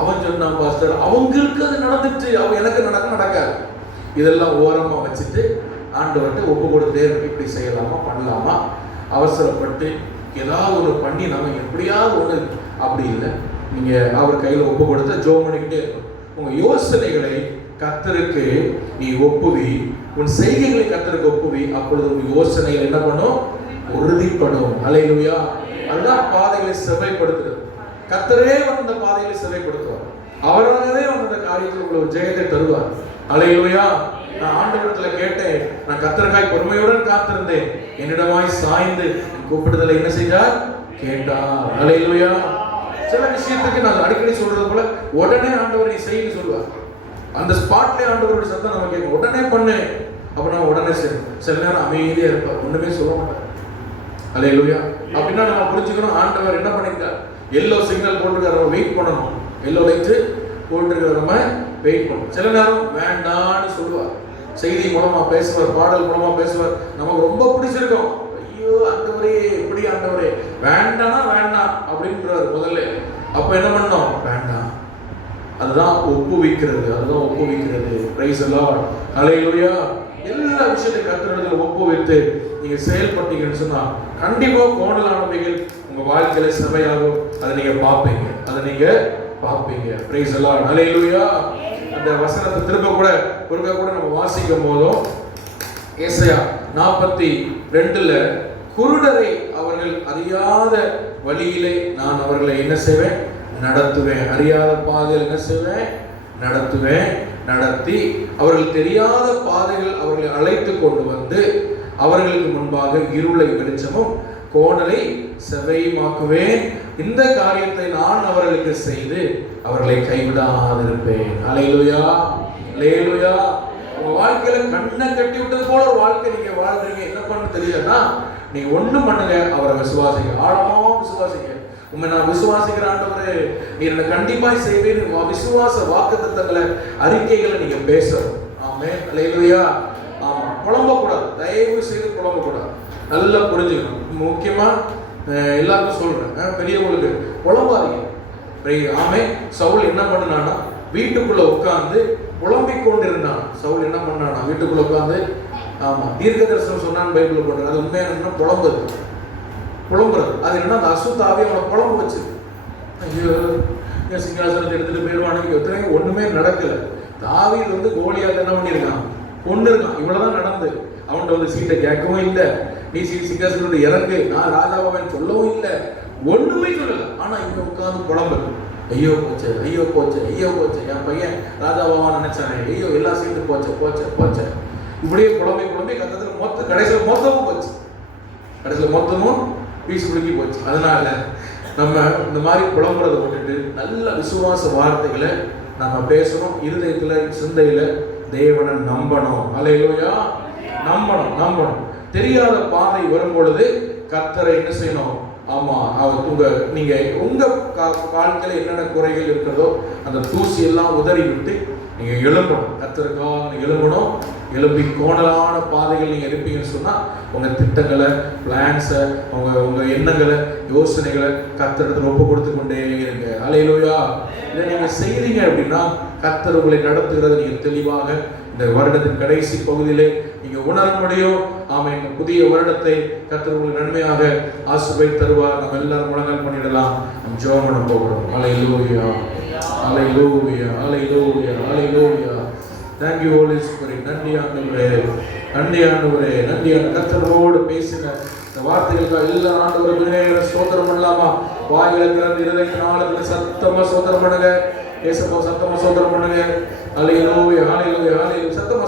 அவன் சொன்னான் பாஸ்டர், அவங்களுக்கு அது நடந்துட்டு, அவன் எனக்கு நடக்காது, இதெல்லாம் ஓரமா வச்சுட்டு ஆண்டவர்கிட்ட ஒப்பு கொடுத்தே இப்படி செய்யலாமா, பண்ணலாமா, அவசரப்பட்டு ஏதாவது ஒரு பண்ணி நம்ம எப்படியாவது ஒன்று அப்படி இல்லை. நீங்க அவர் கையில் ஒப்பு கொடுத்து ஜெபம் பண்ணிக்கிட்டே இருக்கணும். உங்க யோசனைகளை கர்த்தருக்கு நீ ஒப்புவி, உன் செய்கைகளை கர்த்தருக்கு ஒப்புவி, அப்பொழுது உன் யோசனைகள் என்ன பண்ணும்? உறுதிப்படும். அல்லேலூயா. அதுதான் பாதைகளை செவ்வாய்ப்படுத்துறது. கர்த்தரே அந்த பாதைகளை செவ்வாய்ப்படுத்துவார். அவராகவே அந்த காரியத்தில் உள்ள ஒரு ஜெயத்தை தருவார். அல்லேலூயா. நான் ஆண்டவரிடத்துல கேட்டேன், நான் கர்த்தருக்காய் பொறுமையுடன் காத்திருந்தேன், என்னிடமாய் சாய்ந்து கூப்பிடுதலை என்ன செய்தார்? கேட்டார். அல்லேலூயா. சில விஷயத்துக்கு நான் அடிக்கடி சொல்றது போல உடனே ஆண்டவர் நீ செய்யு சொல்லுவார். அந்த ஸ்பாட்ல ஆண்டவருடைய சத்தம் நம்ம கேட்கும், உடனே பண்ணு, அப்ப நான் உடனே செய்யணும். சில நேரம் அமைதியா இருப்பார், ஒண்ணுமே சொல்ல மாட்டார். அல்லேலூயா. அப்படின்னா நம்ம புரிஞ்சுக்கணும், ஆண்டவர் என்ன பண்ணிருக்கார்? எல்லோ சிக்னல் போட்டுருக்காரு, வெயிட் பண்ணணும். எல்லோ லைட் போட்டுருக்கிறவங்க வெயிட் பண்ணணும். சில நேரம் வேண்டான்னு சொல்லுவார், செய்தி மூலமா பேசுவார், பாடல் மூலமா பேசுவார், நமக்கு ரொம்ப பிடிச்சிருக்கும். ஐயோ ஆண்டவரே, எப்படி ஆண்டவரே, வேண்டாம் அப்படின்றாரு முதல்ல. அப்ப என்ன பண்ணோம்? வேண்டாம். அதுதான் ஒப்புவிக்கிறது. Price the Lord. ஹல்லேலூயா. எல்லா விஷயத்தையும் கர்த்தரிடத்தில் ஒப்புவித்து நீங்க செயல்பட்டீங்கன்னு சொன்னா கண்டிப்பா கோணலானவைகள் உங்க வாழ்க்கையில சபையாகும். அதை நீங்க பார்ப்பீங்க. Praise the Lord. ஹல்லேலூயா. அந்த வசனத்தை திரும்ப கூட நம்ம வாசிக்கும் போதும் ஏசாயா 42ல குருடரை அவர்கள் அறியாத வழியிலே நான் அவர்களை என்ன செய்வேன்? நடத்துவேன். அறியாத பாதையில் என்ன செய்வேன்? நடத்தி அவர்கள் தெரியாத பாதைகள் அவர்களை அழைத்து கொண்டு வந்து அவர்களுக்கு முன்பாக இருளை வெளிச்சமும் கோணலை செவ்வையுமாக்குவேன். இந்த காரியத்தை நான் அவர்களுக்கு செய்து அவர்களை கைவிடாதிருப்பேன். அல்லேலூயா. உங்க வாழ்க்கையில கண்ணை கட்டி விட்டது போல ஒரு வாழ்க்கை நீங்க வாழ்றீங்க. என்ன பண்ண தெரியலன்னா நீங்க ஒண்ணும் பண்ணுங்க, அவரை விசுவாசிங்க, ஆழமா விசுவாசிங்க. உண்மை நான் விசுவாசிக்கிறேன் ஆண்டவரே, நீ என்ன கண்டிப்பாய் செய்வேன். விசுவாச வாக்குத்தத்தங்களை, அறிக்கைகளை நீங்க பேசணும். ஆமென். அல்லேலூயா. ஆமா, புலம்பக்கூடாது, தயவு செய்து புலம்பக்கூடாது. நல்லா புரிஞ்சுக்கணும். முக்கியமா எல்லாருக்கும் சொல்றேன், பெரியவங்களுக்கு புலம்பாதீங்க. ஆமென். சவுல் என்ன பண்ணானா? வீட்டுக்குள்ள உட்கார்ந்து புலம்பிக் கொண்டிருந்தான். சவுல் என்ன பண்ணானா? வீட்டுக்குள்ள உட்கார்ந்து தீர்க்க தரிசனம் சொன்னான்னு பைபிள்ல போடுறது. அது உண்மையான புலம்புறது. அது என்னன்னா அந்த அசுத்தாவே அவனை புலம்பு வச்சு, ஐயோ என் சிங்காசனத்தை எடுத்துட்டு போயிடுவானு எத்தனை ஒண்ணுமே நடக்கல. தாவீது கோலியாத் என்ன பண்ணிருக்கான்? கொண்டு இருக்கான். இவ்வளவுதான் நடந்து அவன்கிட்ட சீட்டை கேட்கவும் இல்லை, நீ சிங்காசனத்தை இறங்கு, நான் ராஜாவாவேன்னு சொல்லவும் இல்லை, ஒண்ணுமே சொல்லல. ஆனா இங்க உட்கார்ந்து புலம்பு, ஐயோ போச்சு, என் பையன் ராஜாவாவா நினைச்சானே, ஐயோ எல்லாம் சேர்ந்து போச்சு. இப்படியே புலம்பி கத்தத்துல கடைசியில் மொத்தமும் போச்சு. பீஸ் பிடிக்கி போச்சு. அதனால நம்ம இந்த மாதிரி புலம்புறதை விட்டுட்டு நல்ல விசுவாச வார்த்தைகளை நம்ம பேசணும். இருதயத்துல சிந்தையில தேவனை நம்பணும். அல்லேலூயா. நம்பணும். தெரியாத பாதை வரும் பொழுது கர்த்தரை என்ன செய்யணும்? ஆமா, நீங்க உங்க வாழ்க்கையில என்னென்ன குறைகள் இருக்கிறதோ அந்த தூசி எல்லாம் உதறி விட்டு நீங்க எழும்பணும். கர்த்தருக்காக எழும்பணும். எழுப்பி கோணலான பாதைகள் நீங்க இருப்பீங்கன்னு சொன்னா உங்க திட்டங்களை, பிளான்ஸை, உங்க எண்ணங்களை, யோசனைகளை கர்த்தருக்கு ஒப்பு கொடுத்து கொண்டே இருங்க. அல்லேலூயா. இதை நீங்க செய்றீங்க அப்படின்னா கர்த்தர் உங்களை நடத்துகிறத நீங்க தெளிவாக இந்த வருடத்தின் கடைசி பகுதியிலே நீங்க உணர முடியும். ஆமென். புதிய வருடத்தை கர்த்தர் உங்களுக்கு நன்மையாக ஆசீர்வதித்து தருவார். நம்ம எல்லாரும் முழங்கால் பண்ணிடலாம். நம்ம ஜெபம் பண்ண போகிறோம். அல்லேலூயா. அல்லேலூயா. அல்லேலூயா. அல்லேலூயா. Thank you Holy Spirit. நன்றி ஆண்டவரே. கர்த்தரோடு பேசின இந்த வார்த்தைகளுக்கு எல்லா ஆண்டவரே ஸ்தோத்திரம் பண்ணலாமா? வாயில திறந்து இருதயத்தின் ஆழத்துல சத்தமா ஸ்தோத்திரம் பண்ணுங்க. ஏசப்பா சத்தமா ஸ்தோத்திரம் பண்ணுங்க. அல்லேலூயா. அல்லேலூயா. அல்லேலூயா. சத்தமா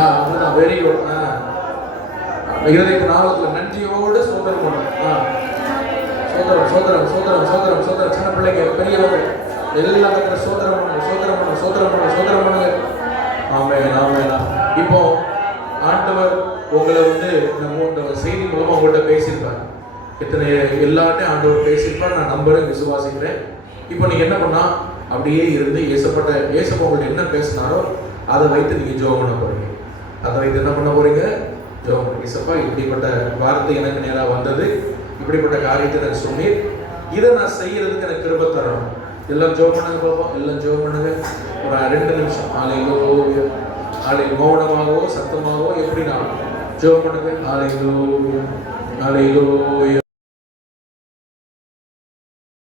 அதுதான் வெரி குட். இருதயத்தின் ஆழத்துல நன்றியோடு ஸ்தோத்திரம் பண்ணுங்க. சோதரம் சின்ன பிள்ளைங்க, பெரியவர்கள் எல்லாம் சோதரம் பண்ணுங்க. ஆமென். இப்போ ஆண்டவர் உங்களை நம்ம செய்தி மூலமா உங்கள்கிட்ட பேசியிருப்பார். எல்லாட்டையும் ஆண்டவர் பேசியிருப்பார். நான் நம்புறேன், விசுவாசிக்கிறேன். இப்போ நீங்க என்ன பண்ணா அப்படியே இருந்து ஏசப்பா உங்கள்ட்ட என்ன பேசினாரோ அதை வைத்து நீங்க ஜெபம் பண்ண போறீங்க. அதை வைத்து என்ன பண்ண போறீங்க? ஜெபம் பண்ணுங்க. ஏசப்பா, இப்படிப்பட்ட வார்த்தை எனக்கு நேராக வந்தது, இப்படிப்பட்ட காரியத்தை எனக்கு சொன்னீர், இதை நான் செய்யறதுக்கு எனக்கு கிருபை தரணும். எல்லாம் ஜெபம் பண்ணுங்க பாப்போம். எல்லாம் ஜெபம் பண்ணுங்க. ஒரு 2 நிமிஷம் ஆலையிலோ மௌனமாகவோ சத்தமாகவோ எப்படினாலும் ஜெபம் பண்ணுங்க. ஆலையிலோ